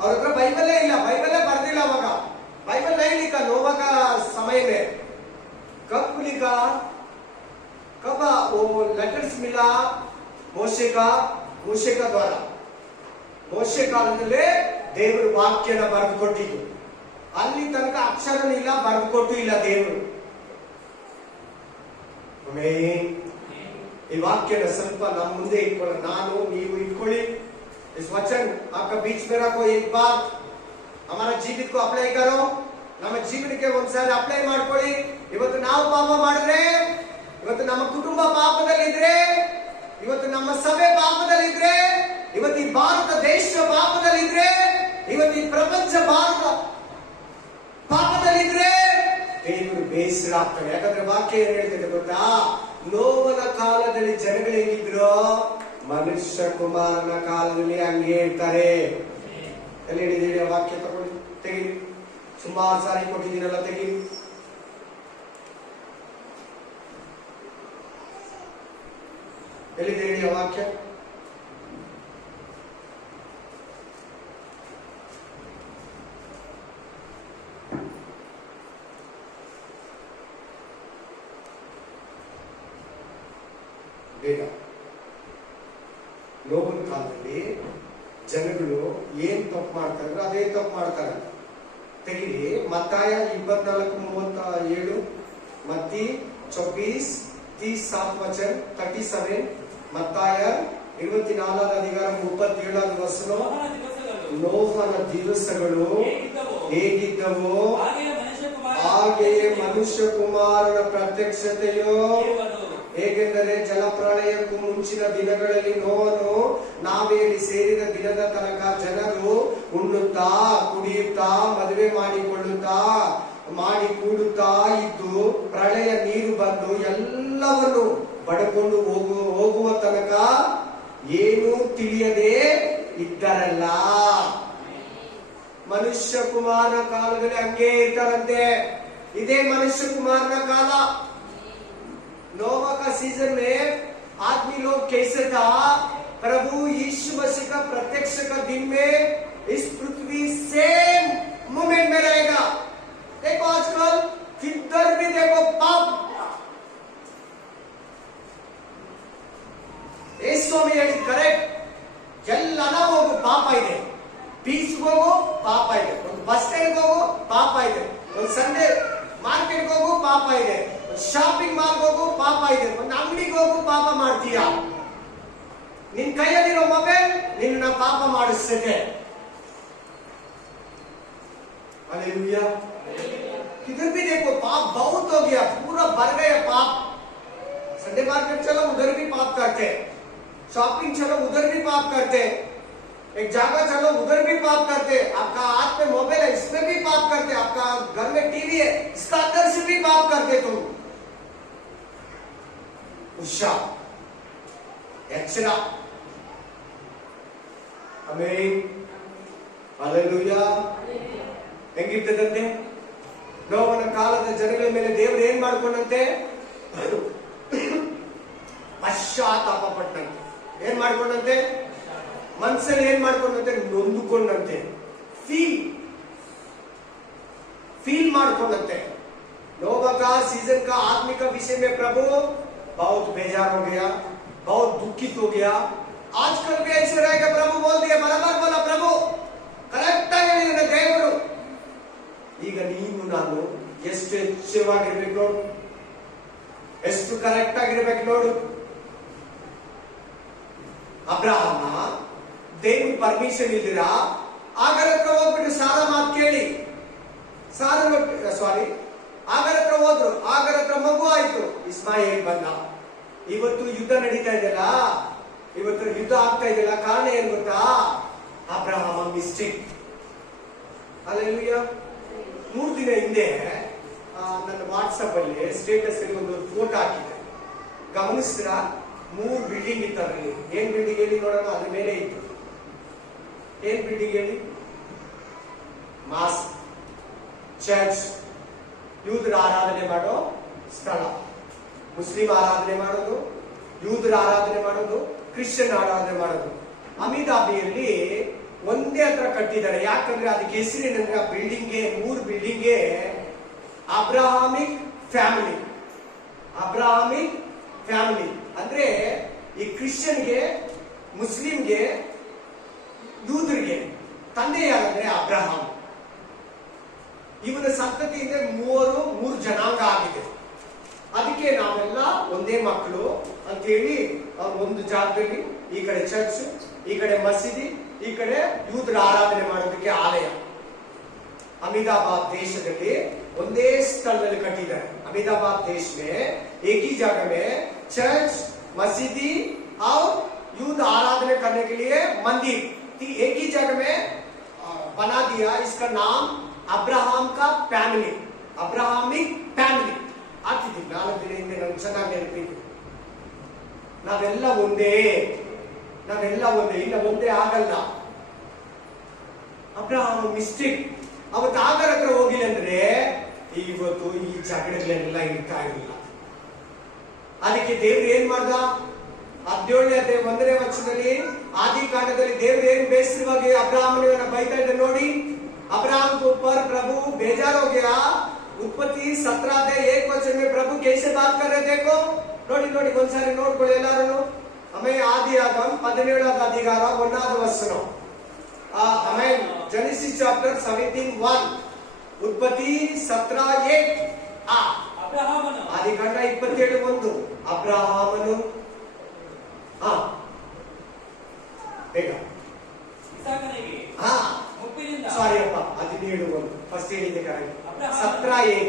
ಅವ್ರ ಹತ್ರ ಬೈಬಲೇ ಇಲ್ಲ, ಬೈಬಲೇ ಬರ್ದಿಲ್ಲ ಅವಾಗ. बाइबल नहीं लिखा नोवा का समय में। कब लिखा? कब वो लेटर्स मिला? मोशे का द्वारा। मोशे ಕಾಲದಲ್ಲೇ ದೇವರು ವಾಕ್ಯನ ಬರೆದು ಕೊಟ್ಟಿದ್ದು. ಅಲ್ಲಿ ತನಕ ಅಕ್ಷರನೂ ಇಲ್ಲ, ಬರೆದು ಕೊಟ್ಟು ಇಲ್ಲ ದೇವರು. ಈ ವಾಕ್ಯನ ಸ್ವಲ್ಪ ನಮ್ಮ ಮುಂದೆ ಇಟ್ಕೊಳ್ಳ, ನಾನು ನೀವು ಇಟ್ಕೊಳ್ಳಿ. इस वचन आपका बीच में रखो, एक बार हमारा जीवित को अप्लाई करो. ನಮ್ಮ ಜೀವನಕ್ಕೆ ಒಂದ್ಸಾರಿ ಅಪ್ಲೈ ಮಾಡ್ಕೊಳ್ಳಿ. ಇವತ್ತು ನಾವು ಪಾಪ ಮಾಡಿದ್ರೆ, ಇವತ್ತು ನಮ್ಮ ಕುಟುಂಬ ಪಾಪದಲ್ಲಿದ್ರೆ, ಇವತ್ತು ನಮ್ಮ ಸಭೆ ಪಾಪದಲ್ಲಿದ್ರೆ, ಇವತ್ತು ಈ ಭಾರತ ದೇಶ ಪಾಪದಲ್ಲಿದ್ರೆ, ಇವತ್ತು ಈ ಪ್ರಪಂಚ ಭಾರತ ಪಾಪದಲ್ಲಿದ್ರೆ ದೇವರು ಬೇಸರ ಆಗ್ತಾರೆ. ಯಾಕಂದ್ರೆ ವಾಕ್ಯ ಏನ್ ಹೇಳ್ತಿದೆ ಗೊತ್ತಾ? ನೋವನ ಕಾಲದಲ್ಲಿ ಜನಗಳು ಹೇಗಿದ್ರು, ಮನುಷ್ಯ ಕುಮಾರನ ಕಾಲದಲ್ಲಿ ಹಂಗೆ ಹೇಳ್ತಾರೆ. ಎಲ್ಲಿ ಹೇಳಿದೀರಿ ಆ ವಾಕ್ಯ? ತಗೊಳ್ಳಿ, ತೆಗೀರಿ. ಸುಮಾರು ಸಾರಿ ಕೊಟ್ಟಿದ್ದೀನಲ್ಲ, ತೆಗೀರಿ. ಎಲ್ಲಿದೆ ಹೇಳಿ ಆ ವಾಕ್ಯ? ಬೇಗ. ನೋವಿನ ಕಾಲದಲ್ಲಿ ಜನಗಳು ಏನ್ ತಪ್ಪು ಮಾಡ್ತಾರೆ ಅದೇ ತಪ್ಪು ಮಾಡ್ತಾರೆ. ತೆಗಿರಿ ಮತ್ತಾಯ 24:37, मत्ती 24:37 वचन 37, ಮತ್ತಾಯ 24:37 ವಚನ. ನೋಹನ ದಿವಸಗಳು ಹೇಗಿದ್ದವೋ ಹಾಗೆಯೇ ಮನುಷ್ಯ ಕುಮಾರನ ಪ್ರತ್ಯಕ್ಷತೆಯೋ ಹೇಗೆಂದರೆ ಜಲಪ್ರಳಯಕ್ಕೂ ಮುಂಚಿನ ದಿನಗಳಲ್ಲಿ ನೋವನು ನಾವೆಯಲ್ಲಿ ಸೇರಿದ ದಿನದ ತನಕ ಜನರು ಉಣ್ಣುತ್ತಾ ಕುಡಿಯುತ್ತಾ ಮದುವೆ ಮಾಡಿ ಕೂಡುತ್ತಾ ಇದ್ದು ಪ್ರಳಯ ನೀರು ಬಂದು ಎಲ್ಲವನ್ನು ಬಡಕೊಂಡು ಹೋಗುವ ತನಕ ಏನೂ ತಿಳಿಯದೆ ಇದ್ದರಲ್ಲ. ಮನುಷ್ಯ ಕುಮಾರನ ಕಾಲದಲ್ಲಿ ಹಂಗೆ ಇರ್ತಾರಂತೆ. ಇದೇ ಮನುಷ್ಯ ಕುಮಾರನ ಕಾಲ. नोवा का सीजन में आदमी लोग कैसे था? प्रभु यीशु मसीह का प्रत्यक्ष का दिन में इस पृथ्वी सेम मोमेंट में रहेगा. देखो आजकल किधर भी देखो पाप. यीशु में करेक्ट ಎಲ್ಲನ ಹೋಗು ಪಾಪ ಇದೆ. ಪೀಸ್ ಬೀಚ್ಗೆ ಹೋಗು ಪಾಪ ಇದೆ, ಒಂದು ಬಸ್ ಸ್ಟ್ಯಾಂಡ್ ಹೋಗು ಪಾಪ ಇದೆ, ಒಂದು ಸಂಡೆ ಮಾರ್ಕೆಟ್ ಹೋಗು ಪಾಪ ಇದೆ, ಒಂದು ಶಾಪಿಂಗ್ ಮಾಲ್ ಹೋಗು ಪಾಪ ಇದೆ, ಒಂದು ಅಂಗಡಿಗೆ ಹೋಗು ಪಾಪ ಮಾಡ್ತೀಯ. ನಿನ್ ಕೈಯಲ್ಲಿರೋ ಮೊಬೈಲ್ ನಿನ್ನ ಪಾಪ ಮಾಡಿಸ್ತದೆ. हालेलुया। किधर भी देखो पाप बहुत हो गया, पूरा भर गया पाप। संडे मार्केट चलो उधर भी पाप करते, शॉपिंग चलो उधर भी पाप करते, एक जगह चलो उधर भी पाप करते, आपका हाथ में मोबाइल है इसमें भी पाप करते, आपका घर में टीवी है इसका अंदर से भी पाप करते तुम। उषा एक्चरा आमीन हालेलुया। ಹೆಂಗಿರ್ತದಂತೆ? ನೋವನ ಕಾಲದ ಜನಗಳ ಮೇಲೆ ದೇವರು ಏನ್ ಮಾಡ್ಕೊಂಡಂತೆ? ಪಶ್ಚಾತ್ತಾಪ ಪಟ್ಟಂತೆ. ಏನ್ ಮಾಡ್ಕೊಂಡಂತೆ? ಮನಸ್ಸಲ್ಲಿ ಏನ್ ಮಾಡ್ಕೊಂಡಂತೆ? ನೊಂದುಕೊಂಡಂತೆ. फील ಮಾಡ್ಕೊಂಡಂತೆ। नोवा का सीजन का आत्मिक विषय में प्रभु बहुत बेजार हो गया, बहुत दुखित हो गया। आजकल भी ऐसे रहेगा। प्रभु बोल दिया, बराबर बोला प्रभु, करेक्ट आಗಿ ಹೇಳಿದ ದೇವರು। ಈಗ ನೀನು ನಾನು ಎಷ್ಟು ಎಚ್ಚರವಾಗಿರ್ಬೇಕು ನೋಡು, ಎಷ್ಟು ಕರೆಕ್ಟ್ ಆಗಿರ್ಬೇಕು ನೋಡು। ಅಬ್ರಹಾಮ ದೇವ್ರ ಪರ್ಮಿಷನ್ ಇಲ್ದಿರಾ ಆಗರ ಹತ್ರ ಹೋಗ್ಬಿಟ್ಟು ಸಾರ ಮಾತು ಕೇಳಿ, ಆಗರ ಹತ್ರ ಹೋದ್ರು, ಆಗರ ಹತ್ರ ಮಗು ಆಯ್ತು, ಇಸ್ಮಾಯಿಲ್ ಬಂದ। ಇವತ್ತು ಯುದ್ಧ ನಡೀತಾ ಇದೆಯಲ್ಲ, ಇವತ್ತು ಯುದ್ಧ ಆಗ್ತಾ ಇದೆಯಲ್ಲ, ಕಾರಣ ಏನ್ ಗೊತ್ತಾ? ಅಬ್ರಹಾಮ ಮಿಸ್ಟೇಕ್। ಅಲ್ಲೆಲ್ಲೂಯ್ಯ। 3 ದಿನ ಹಿಂದೆ ನನ್ನ ವಾಟ್ಸಪ್ ಅಲ್ಲಿ ಸ್ಟೇಟಸ್ ಅಲ್ಲಿ ಒಂದು ಫೋಟೋ ಹಾಕಿದ್ದೆ, ಗಮನಿಸಿದ್ರಾ? 3 ಬಿಲ್ಡಿಂಗ್ ಇತ್ತು ಅದರಲ್ಲಿ। ಏನ್ ಬಿಲ್ಡಿಂಗ್ ಹೇಳಿ ನೋಡೋಣ? ಅದ್ರ ಮೇಲೆ ಇತ್ತು, ಏನ್ ಬಿಲ್ಡಿಂಗ್ ಹೇಳಿ? ಮಾಸ್, ಚರ್ಚ್, ಯೂದರ ಆರಾಧನೆ ಮಾಡೋ ಸ್ಥಳ, ಮುಸ್ಲಿಂ ಆರಾಧನೆ ಮಾಡೋದು, ಯೂದರ ಆರಾಧನೆ ಮಾಡೋದು, ಕ್ರಿಶ್ಚಿಯನ್ ಆರಾಧನೆ ಮಾಡೋದು। ಅಮಿದಾಬಿಯಲ್ಲಿ ಒಂದೇ ಹತ್ರ ಕಟ್ಟಿದ್ದಾರೆ, ಯಾಕಂದ್ರೆ ಅದಕ್ಕೆ ಹೆಸರೇನಂದ್ರೆ ಆ ಬಿಲ್ಡಿಂಗ್ಗೆ, 3 ಬಿಲ್ಡಿಂಗ್ಗೆ ಅಬ್ರಹಾಮಿಕ್ ಫ್ಯಾಮಿಲಿ। ಅಬ್ರಹಾಮಿಕ್ ಫ್ಯಾಮಿಲಿ ಅಂದ್ರೆ ಈ ಕ್ರಿಶ್ಚಿಯನ್ಗೆ, ಮುಸ್ಲಿಂಗೆ, ಯೂದರಿಗೆ ತಂದೆ ಯಾರಂದ್ರೆ ಅಬ್ರಹಾಂ। ಇವನ ಸಂತತಿಯಿಂದ 3 ಜನಾಂಗ ಆಗಿದೆ। ಅದಕ್ಕೆ ನಾವೆಲ್ಲ ಒಂದೇ ಮಕ್ಕಳು ಅಂತ ಹೇಳಿ ಒಂದು ಜಾಗದಲ್ಲಿ, ಈ ಕಡೆ ಚರ್ಚ್, ಈ ಕಡೆ ಮಸೀದಿ, ಈ ಕಡೆ ಯೂದರ ಆರಾಧನೆ ಮಾಡೋದಕ್ಕೆ ಆಲಯ। अहमदाबाद ದೇಶದಲ್ಲಿ ಒಂದೇ ಸ್ಥಳದಲ್ಲಿ ಕಟ್ಟಿದ್ದಾರೆ। अहमदाबाद देश में एक ही जगह में चर्च, मस्जिदी और यूद आराधना करने के लिए मंदिर एक ही जगह में बना दिया। इसका नाम अब्राहम का फैमिली, अब्राहमिक फैमिली। ಆಗ್ತಿದ್ವಿ 4 ದಿನ ಹಿಂದೆ, ನನಗೆ ಚೆನ್ನಾಗಿ ನೆನಪಿತ್ತು। ನಾವೆಲ್ಲ ಒಂದೇ, ನಾವೆಲ್ಲ ಒಂದೇ, ಇಲ್ಲ ಒಂದೇ ಆಗಲ್ಲ। ಅಬ್ರಹಾಮ ಮಿಸ್ಟೇಕ್, ಅವತ್ತು ಆಗರ ಹತ್ರ ಹೋಗಿಲ್ಲ ಅಂದ್ರೆ ಇವತ್ತು ಈ ಜಗಳಗಳೆಲ್ಲ ಇರ್ತಾ ಇರಲಿಲ್ಲ। ಅದಕ್ಕೆ ದೇವ್ರು ಏನ್ ಮಾಡ್ದ? 17ನೇ ಅಧ್ಯಾಯ 1ನೇ ವಚನದಲ್ಲಿ, ಆದಿ ಕಾಂಡದಲ್ಲಿ ದೇವ್ರು ಏನ್ ಬೇಸರವಾಗಿ ಅಬ್ರಹಾಮನನ್ನ ಬೈತಾ ಇದ್ದ ನೋಡಿ। अब्राहम के ऊपर प्रभु बेजार हो गया। उत्पत्ति 17 अध्याय 1 वचन में प्रभु कैसे बात कर रहे देखो, ನೋಡಿ ನೋಡಿ ಒಂದ್ಸಾರಿ ನೋಡ್ಕೊಳ್ಳಿ ಎಲ್ಲಾರು। ಆಮೇಲೆ ಆದಿಯಾಗಮ 17ನೇ ಅಧಿಕಾರ 1ನೇ ವಚನ, ಆಮೇಲೆ जेनेसिस चैप्टर 17:1, उत्पत्ति 17:1। ಅಬ್ರಹಾಮನು, ಆದಿಕಾಂಡ 27:1, ಅಬ್ರಹಾಮನು ಬೇಗ ಇಸಾಕನಿಗೆ ಮುಪ್ಪಿನಿಂದ, ಸಾರಿ ಅಪ್ಪ 17:1 ಫಸ್ಟ್ ಹೇಳಿದ್ದೆ ಕರೆಕ್ಟ್। 17:1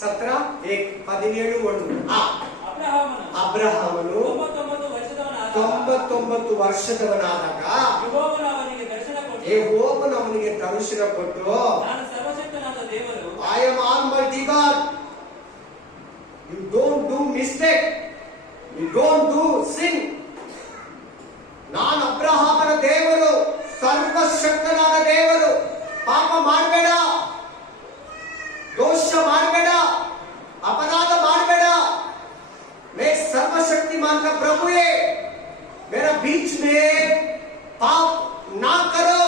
17:1 ಅಬ್ರಹಾಮನು 99 ವರ್ಷದವನಾದಾಗ ಯೆಹೋವನು ಅವನಿಗೆ ದರ್ಶನ ಕೊಟ್ಟು, ನಾನು ಸರ್ವಶಕ್ತನಾದ ದೇವರು, I am Almighty God, you don't do mistake, you don't do sin, ನಾನು ಅಬ್ರಹಾಮನ ದೇವರು, ಸರ್ವಶಕ್ತನಾದ ದೇವರು, ಪಾಪ ಮಾಡಬೇಡ, ದೋಷ ಮಾಡಬೇಡ, अपराध ಮಾಡಬೇಡ, मैं सर्वशक्तिमान का प्रभु है, मेरा बीच में पाप ना करो।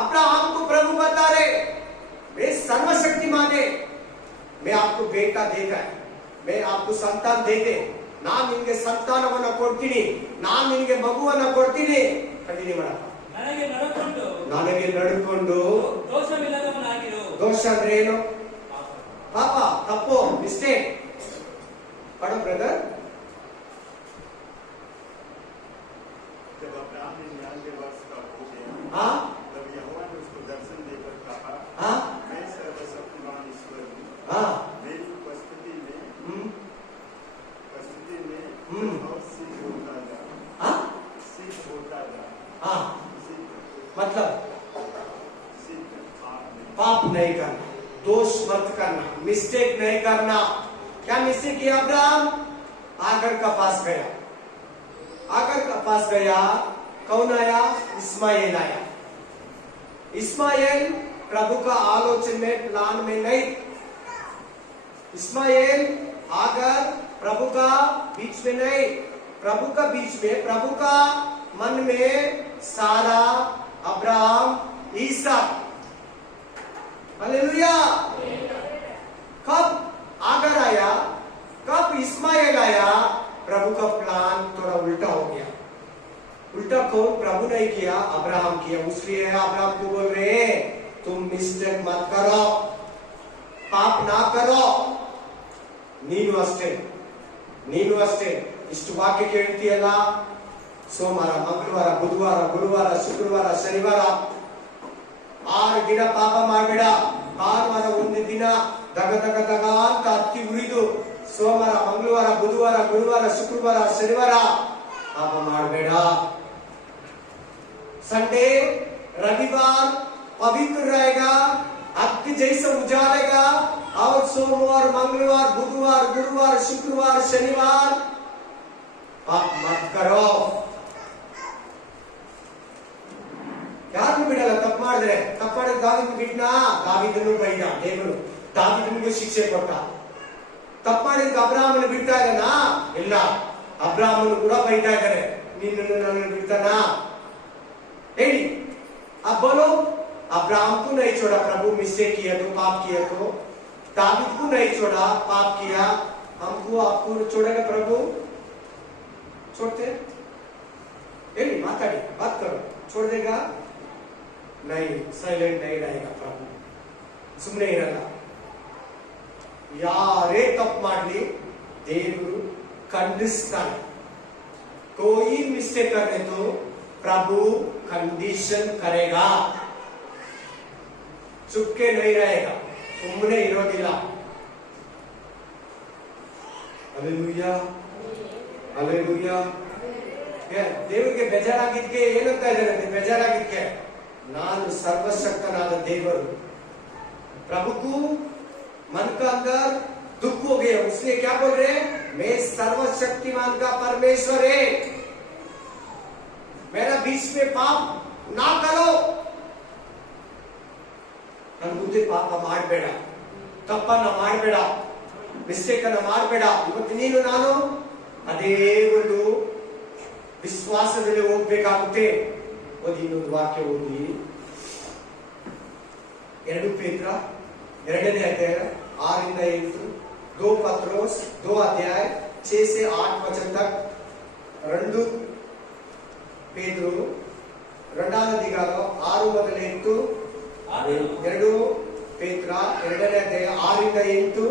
अब्राहम को प्रभु बता रहे, मैं सर्वशक्तिमान है, मैं आपको बेटा देता है, मैं आपको संतान देते, ನಾನು ನಿಮಗೆ ಸಂತಾನವನ್ನು ಕೊಡ್ತೀನಿ, ನಾನು ನಿಮಗೆ ಮಗುವನ್ನು ಕೊಡ್ತೀನಿ। ಕಂಟಿನ್ಯೂ ಮಾಡಪ್ಪ। ನನಗೆ ನಡ್ಕೊಂಡು ದೋಷವಿಲ್ಲದವನಾಗಿರು. ದೋಷ ಅಂದ್ರೆ ಏನು? ಪಾಪ, ತಪ್ಪು, ಮಿಸ್ಟೇಕ್. ಪಡೋ ಬ್ರದರ್. जब अब्राहम ने 99 वर्ष का हो गया, हाँ तब यहोवा ने उसको दर्शन देकर कहा, हाँ मैं सर्वशक्तिमान ईश्वर हूँ, हाँ मेरी उपस्थिति में हम्म और सिद्ध होता जा, हाँ सिद्ध होता जा, हाँ सिद्ध मतलब सिद्ध पाप नहीं करना, दोष मत करना, मिस्टेक नहीं करना. क्या मिस्टेक किया अब्राहम? आगर का पास गया. आगर का पास गया. कौन आया? इस्माइल आया. इस्माइल प्रभु का आलोचन में, प्लान में नहीं. इस्माइल आगर प्रभु का बीच में नहीं, प्रभु का बीच में, प्रभु का मन में सारा, अब्राहम, ईसा. हालेलुया. कब आगर आया, कब इस्माइल आया, प्रभु का प्लान थोड़ा उल्टा हो गया. उल्टा कौन? प्रभु नहीं किया, अब्राहम किया. इसलिए अब्राहम को बोल रहे हैं, तुम मिस्टेक मत करो, पाप ना करो. ನೀನು ಅಷ್ಟೇ ಇಷ್ಟು ವಾಕ್ಯ ಕೇಳ್ತೀಯಲ್ಲ, ಸೋಮವಾರ, ಮಂಗಳವಾರ, ಬುಧವಾರ, ಗುರುವಾರ, ಶುಕ್ರವಾರ, ಶನಿವಾರ 6 ದಿನ ಪಾಪ ಮಾಡಬೇಡ. ಭಾನುವಾರ ಒಂದು ದಿನ ದಗ ದಗ ದಗ ಅಂತ ಹತ್ತಿ ಉರಿದು ಸೋಮವಾರ, ಮಂಗಳವಾರ, ಬುಧವಾರ, ಗುರುವಾರ, ಶುಕ್ರವಾರ, ಶನಿವಾರ ಪಾಪ ಮಾಡಬೇಡ. संडे, रविवार पवित्र रहेगा, अग्नि जैसा उजालेगा. और सोमवार, मंगलवार, बुधवार, गुरुवार, शुक्रवार, शनिवार पाप मत करो. ಯಾರನ್ನು ಬಿಡಲ್ಲ ತಪ್ಪು ಮಾಡಿದ್ರೆ. ತಪ್ಪು ಮಾಡಿದ್ರೆ ದಾವಿದನು ಬಿಟ್ನಾ? ದಾವಿದನು ಬೈದ ದೇವರು, ದಾವಿದನಿಗೂ ಶಿಕ್ಷೆ ಕೊಟ್ಟ. ತಪ್ಪು ಮಾಡಿದ ಅಬ್ರಾಹ್ಮನ ಬಿಡ್ತಾ ಇದ್ದಾನಾ? ಇಲ್ಲ, ಅಬ್ರಾಹ್ಮನು ಕೂಡ ಬೈತಾ ಇದ್ದಾರೆ, ನೀನು ನನ್ನ ಬಿಡ್ತಾನಾ ಹೇಳಿ. अब बोलो, अब्राहम को नहीं छोड़ा प्रभु, मिस्टेक किया तो, पाप किया तो. दाविद को नहीं छोड़ा, पाप किया. हमको आपको छोड़ेगा प्रभु? छोड़ते? ಹೇಳಿ, ಮಾತಾಡಿ, बात करो. छोड़ देगा? नहीं, साइलेंट नहीं रहेगा प्रभु, ಸುಮ್ಮನೆ ಇರಲ್ಲ. ಯಾರೇ ತಪ್ಪು ಮಾಡಲಿ ದೇವರು ಖಂಡಿಸ್ತಾನೆ. कोई मिस्टेक करने तो प्रभु कंडीशन करेगा, चुपके नहीं रहेगा, सुमने इरोदिಲ್ಲ. Hallelujah, hallelujah. ದೇವರಿಗೆ ಬೇಜಾರಾಗಿದ್ಕೆ ಏನಂತ ಇದ್ದಾರೆ? ಬೇಜಾರಾಗಿದ್ಕೆ ನಾನು ಸರ್ವಶಕ್ತನಾದ ದೇವರು. प्रभु को मन का अंदर दुख हो गया, उसने क्या बोल रहे? मैं सर्वशक्तिमान का परमेश्वर है, मेरा बीच में पाप ना करो. ನನ್ನ ಮುಂದೆ ಪಾಪ ಮಾಡಬೇಡ, ತಪ್ಪನ್ನ ಮಾಡಬೇಡ, ಮಿಸ್ಟೇಕ್ ಅನ್ನ ಮಾಡಬೇಡ. ಇವತ್ತು ನೀನು ನಾನು ಅದೇ ಒಂದು ವಿಶ್ವಾಸದಲ್ಲಿ ಹೋಗ್ಬೇಕಾಗುತ್ತೆ. ಓದಿ, ಇನ್ನೊಂದು ವಾಕ್ಯ ಓದಿ. 2 ಪೇತ್ರ 2ನೇ ಅಧ್ಯಾಯ 6-8, 2 पत्रोस 2 अध्याय 6 से 8 वचन तक. 2 పేతురు 2వ అధ్యాయం 6 మొదలెట్టు, 2 పేతురు 2ನೇ అధ్యాಯ 6-8.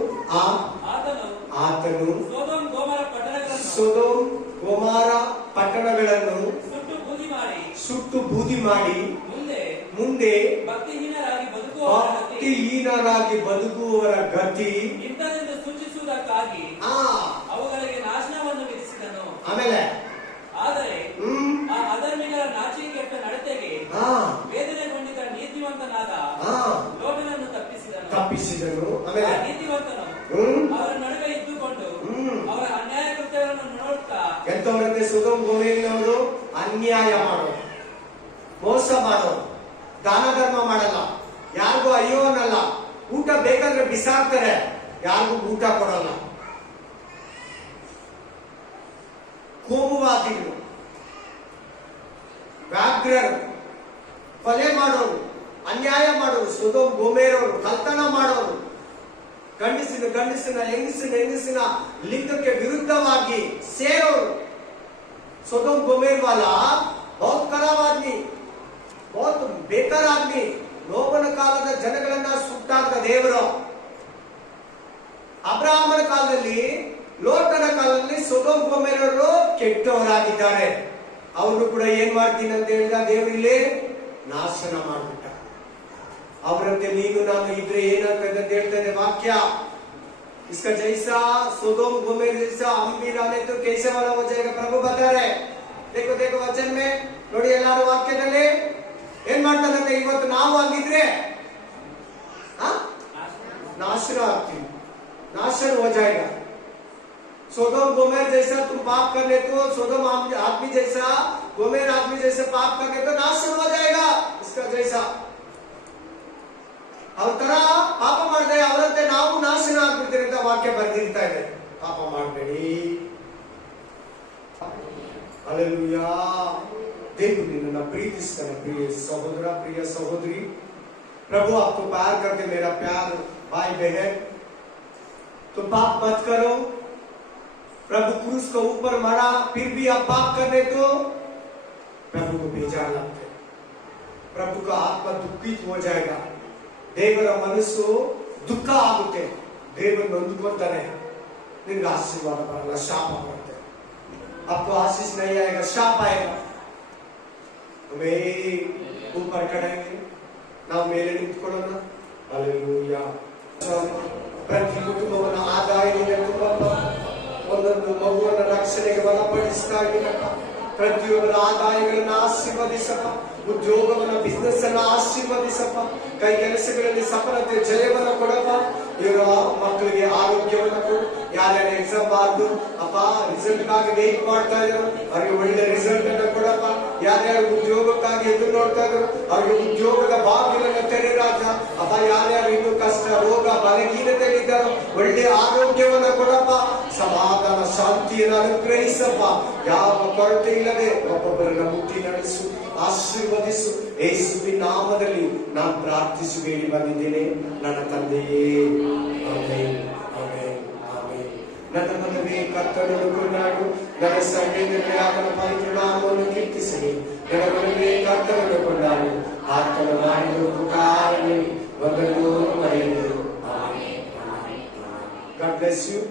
ಆತನು ಸೊದೋಮ್ ಗೊಮೋರ ಪಟ್ಟಣಗಳನ್ನು ಸುಟ್ಟು ಬೂದಿ ಮಾಡಿ ಮುಂದೆ ಭಕ್ತಿಹೀನರಾಗಿ ಬದುಕುವವರ ಗತಿ ಇಂಥದೆಂದು ಸೂಚಿಸುವುದಕ್ಕಾಗಿ ಅವುಗಳಿಗೆ ನಾಶನವನ್ನು ವಿಧಿಸಿದನು. ಆಮೇಲೆ ಆದರೆ ಆ ಅಧರ್ಮಿಗಳ ನಾಚಿಕೆಟ್ಟ ನಡತೆಗೆ ವೇದನೆಗೊಂಡಿದ್ದ ನೀತಿವಂತನಾದ ಲೋಟನನ್ನು ತಪ್ಪಿಸಿದನು. ಆಮೇಲೆ ನೀತಿವಂತನು ಅವರ ನಡುವೆ ಇದ್ದುಕೊಂಡು ಅವರ ಅನ್ಯಾಯ ಕೃತ್ಯಗಳನ್ನು ನೋಡುತ್ತಾ. ಎಂತವರಂತೆ? ಸೊದೋಮ್ ಗೊಮೋರನವರು ಅನ್ಯಾಯ ಮಾಡೋರು, ಮೋಸ ಮಾಡೋರು, ದಾನ ಧರ್ಮ ಮಾಡಲ್ಲ, ಯಾರಿಗೂ ಅಯ್ಯೋ ಅನ್ನಲ್ಲ, ಊಟ ಬೇಕಾದ್ರೆ ಬಿಸಾಕ್ತಾರೆ, ಯಾರಿಗೂ ಊಟ ಕೊಡಲ್ಲ. ಕೋಮುವಾದಿಗಳು, ವ್ಯಾಘ್ರರು, ಕೊಲೆ ಮಾಡೋರು, ಅನ್ಯಾಯ ಮಾಡೋರು, ಸೊದೋಮ್ ಗೊಮೋರವರು, ಕಳ್ತನ ಮಾಡೋರು, ಹೆಂಗಸಿನ ಲಿಂಗಕ್ಕೆ ವಿರುದ್ಧವಾಗಿ ಸೇರೋರು. ಸೊದೋಮ್ ಗೊಮೋರ ವಾಲ बहुत खराब आदमी, बहुत ಬೇಕಾರ ಆದ್ಮಿ, ನೋವನ ಕಾಲದ ಜನಗಳನ್ನ ಸುಟ್ಟಾಕ್ದ ದೇವರು. ಅಬ್ರಾಹ್ಮನ ಕಾಲದಲ್ಲಿ, ಲೋಟನ ಕಾಲದಲ್ಲಿ ಸೊದೋಮ್ ಗೊಮೋರರು ಕೆಟ್ಟವರಾಗಿದ್ದಾರೆ. ಅವರು ಕೂಡ ಏನ್ ಮಾಡ್ತೀನಿ ಅಂತ ಹೇಳಿದ ದೇವರಲ್ಲಿ ನಾಶನ ಮಾಡ್ಬಿಟ್ಟ. ಅವರಂತೆ ನೀನು ನಾನು ಇದ್ರೆ ಏನಾಗ್ತದೆ ಅಂತ ಹೇಳ್ತಾನೆ ವಾಕ್ಯ. इसका जैसा सोदोम गोमेर जैसा हम भी रहने तो कैसे वाला हो जाएगा प्रभु बता रहे. देखो देखो वचन में ನೋಡಿ ಎಲ್ಲಾರು ವಾಕ್ಯದಲ್ಲಿ ಏನ್ ಮಾಡ್ತಾರಂತೆ, ಇವತ್ತು ನಾವು ಆಗಿದ್ರೆ नाशन ಆಗ್ತೀವಿ, नाशन हो जाएगा. सोदोम गोमेर जैसा तुम पाप कर ले तो सोदोम आदमी जैसा, गोमेर आदमी जैसे पाप करके तो नाशन हो जाएगा. इसका जैसा ಅವ್ರ ತರ ಪಾಪ ಮಾಡಿದ್ರೆ ಅವರಂತೆ ನಾವು ನಾಶನ ಆಗ್ಬಿಡ್ತೀರಿ ಅಂತ ವಾಕ್ಯ ಬರೆದಿರ್ತಾ ಇದೆ. ಪಾಪ ಮಾಡಬೇಡಿ. ಹಲ್ಲೆಲೂಯಾ. ದೇವರು ನಿನ್ನನ್ನು ಪ್ರೀತಿಸ್ತಾನೆ. ಪ್ರಿಯ ಸಹೋದರ, प्रिय सहोदरी, प्रभु आपको प्यार करके, मेरा प्यार भाई बहन, तुम पाप मत करो. प्रभु क्रूस को ऊपर मरा, फिर भी आप पाप करने तो प्रभु को बेजार लगते, प्रभु का आत्मा दुखित हो जाएगा. ದೇವರ ಮನಸ್ಸು ದುಃಖ ಆಗುತ್ತೆ. ದೇವರು ನೊಂದುಕೊಳ್ತಾನೆ. ನಿನ್ಗೆ ಆಶೀರ್ವಾದ ಬರಲ್ಲ, ಶಾಪ ಬರುತ್ತೆ. आपको आशीष नहीं आएगा, शाप आएगा. वे ऊपर ಕಡೆಗೆ ನಾವು ಮೇಲೆ ನಿಂತ್ಕೊಳ್ಳೋಣ. ಹಲ್ಲೆಲೂಯಾ. ಪ್ರತಿ ಕುಟುಂಬವನ್ನು ಆದಾಯದಿಂದ ತುಂಬಪ್ಪ. ಒಂದೊಂದು ಮಗುವನ್ನು ರಕ್ಷಣೆಗೆ ಬಲಪಡಿಸ್ತಾ ಇದ್ದೀನಪ್ಪ. ಪ್ರತಿಯೊಬ್ಬರ ಆದಾಯಗಳನ್ನು ಆಶೀರ್ವದಿಸಪ್ಪ. ಉದ್ಯೋಗವನ್ನ, ಬಿಸ್ನೆಸ್ ಅನ್ನ ಆಶೀರ್ವದಿಸಪ್ಪ. ಕೈ ಕೆಲಸಗಳಲ್ಲಿ ಸಫಲತೆ, ಜಯವನ್ನು ಕೊಡಪ್ಪ. ಇವರ ಮಕ್ಕಳಿಗೆ ಆರೋಗ್ಯವನ್ನು ಕೊಡು. ಯಾರ್ಯಾರು ಎಕ್ಸಾಮ್ ಬಾರ್ದು ಅಪ್ಪ ರಿಸಲ್ಟ್ ಗಾಗಿ ವೇಟ್ ಮಾಡ್ತಾ ಇದ್ರು, ಅವ್ರಿಗೆ ಒಳ್ಳೆ ರಿಸಲ್ಟ್ ಅನ್ನು ಕೊಡಪ್ಪ. ಯಾರ್ಯಾರು ಉದ್ಯೋಗಕ್ಕಾಗಿ ಎದುರು ನೋಡ್ತಾ ಇದ್ರು, ಅವ್ರಿಗೆ ಉದ್ಯೋಗದ ಬಾಗಿಲನ್ನು ತೆರೆ ರಾಜ. ಅಪ್ಪ ಯಾರ್ಯಾರು ಇನ್ನೂ ಕಷ್ಟ, ರೋಗ, ಬಲಹೀನತೆಗಳಿದ್ದಾರೋ ಒಳ್ಳೆ ಆರೋಗ್ಯವನ್ನು ಕೊಡಪ್ಪ. ಸಮಾಧಾನ, ಶಾಂತಿಯನ್ನು ಅನುಗ್ರಹಿಸಪ್ಪ. ಯಾವ ಕೊರತೆ ಇಲ್ಲದೆ ಒಬ್ಬೊಬ್ಬರನ್ನ ಮುಟ್ಟಿ ನಡೆಸು, ಆಶೀರ್ವದಿಸು. ಯೇಸುವಿನ ನಾಮದಲ್ಲಿ ನಾನು ಪ್ರಾರ್ಥಿಸಿ ಬೇಡಿ ಬಂದಿದ್ದೇನೆ ನನ್ನ ತಂದೆಯೇ. Amen, amen, amen. ನನ್ನ ಮನವೇ ಕರ್ತನನ್ನು ಕೊಂಡಾಡು, ನನ್ನ ಸಂವೇದನೆ ಆತನ ಪವಿತ್ರ ನಾಮವನ್ನು ಕೀರ್ತಿಸಲಿ. ನನ್ನ ಮನವೇ ಕರ್ತನನ್ನು ಕೊಂಡಾಡು, ಆತನ ಮಾಡಿದ ಉಪಕಾರವೇ ಒಂದನ್ನು ಮರೆಯಲು. Amen, amen. God bless you.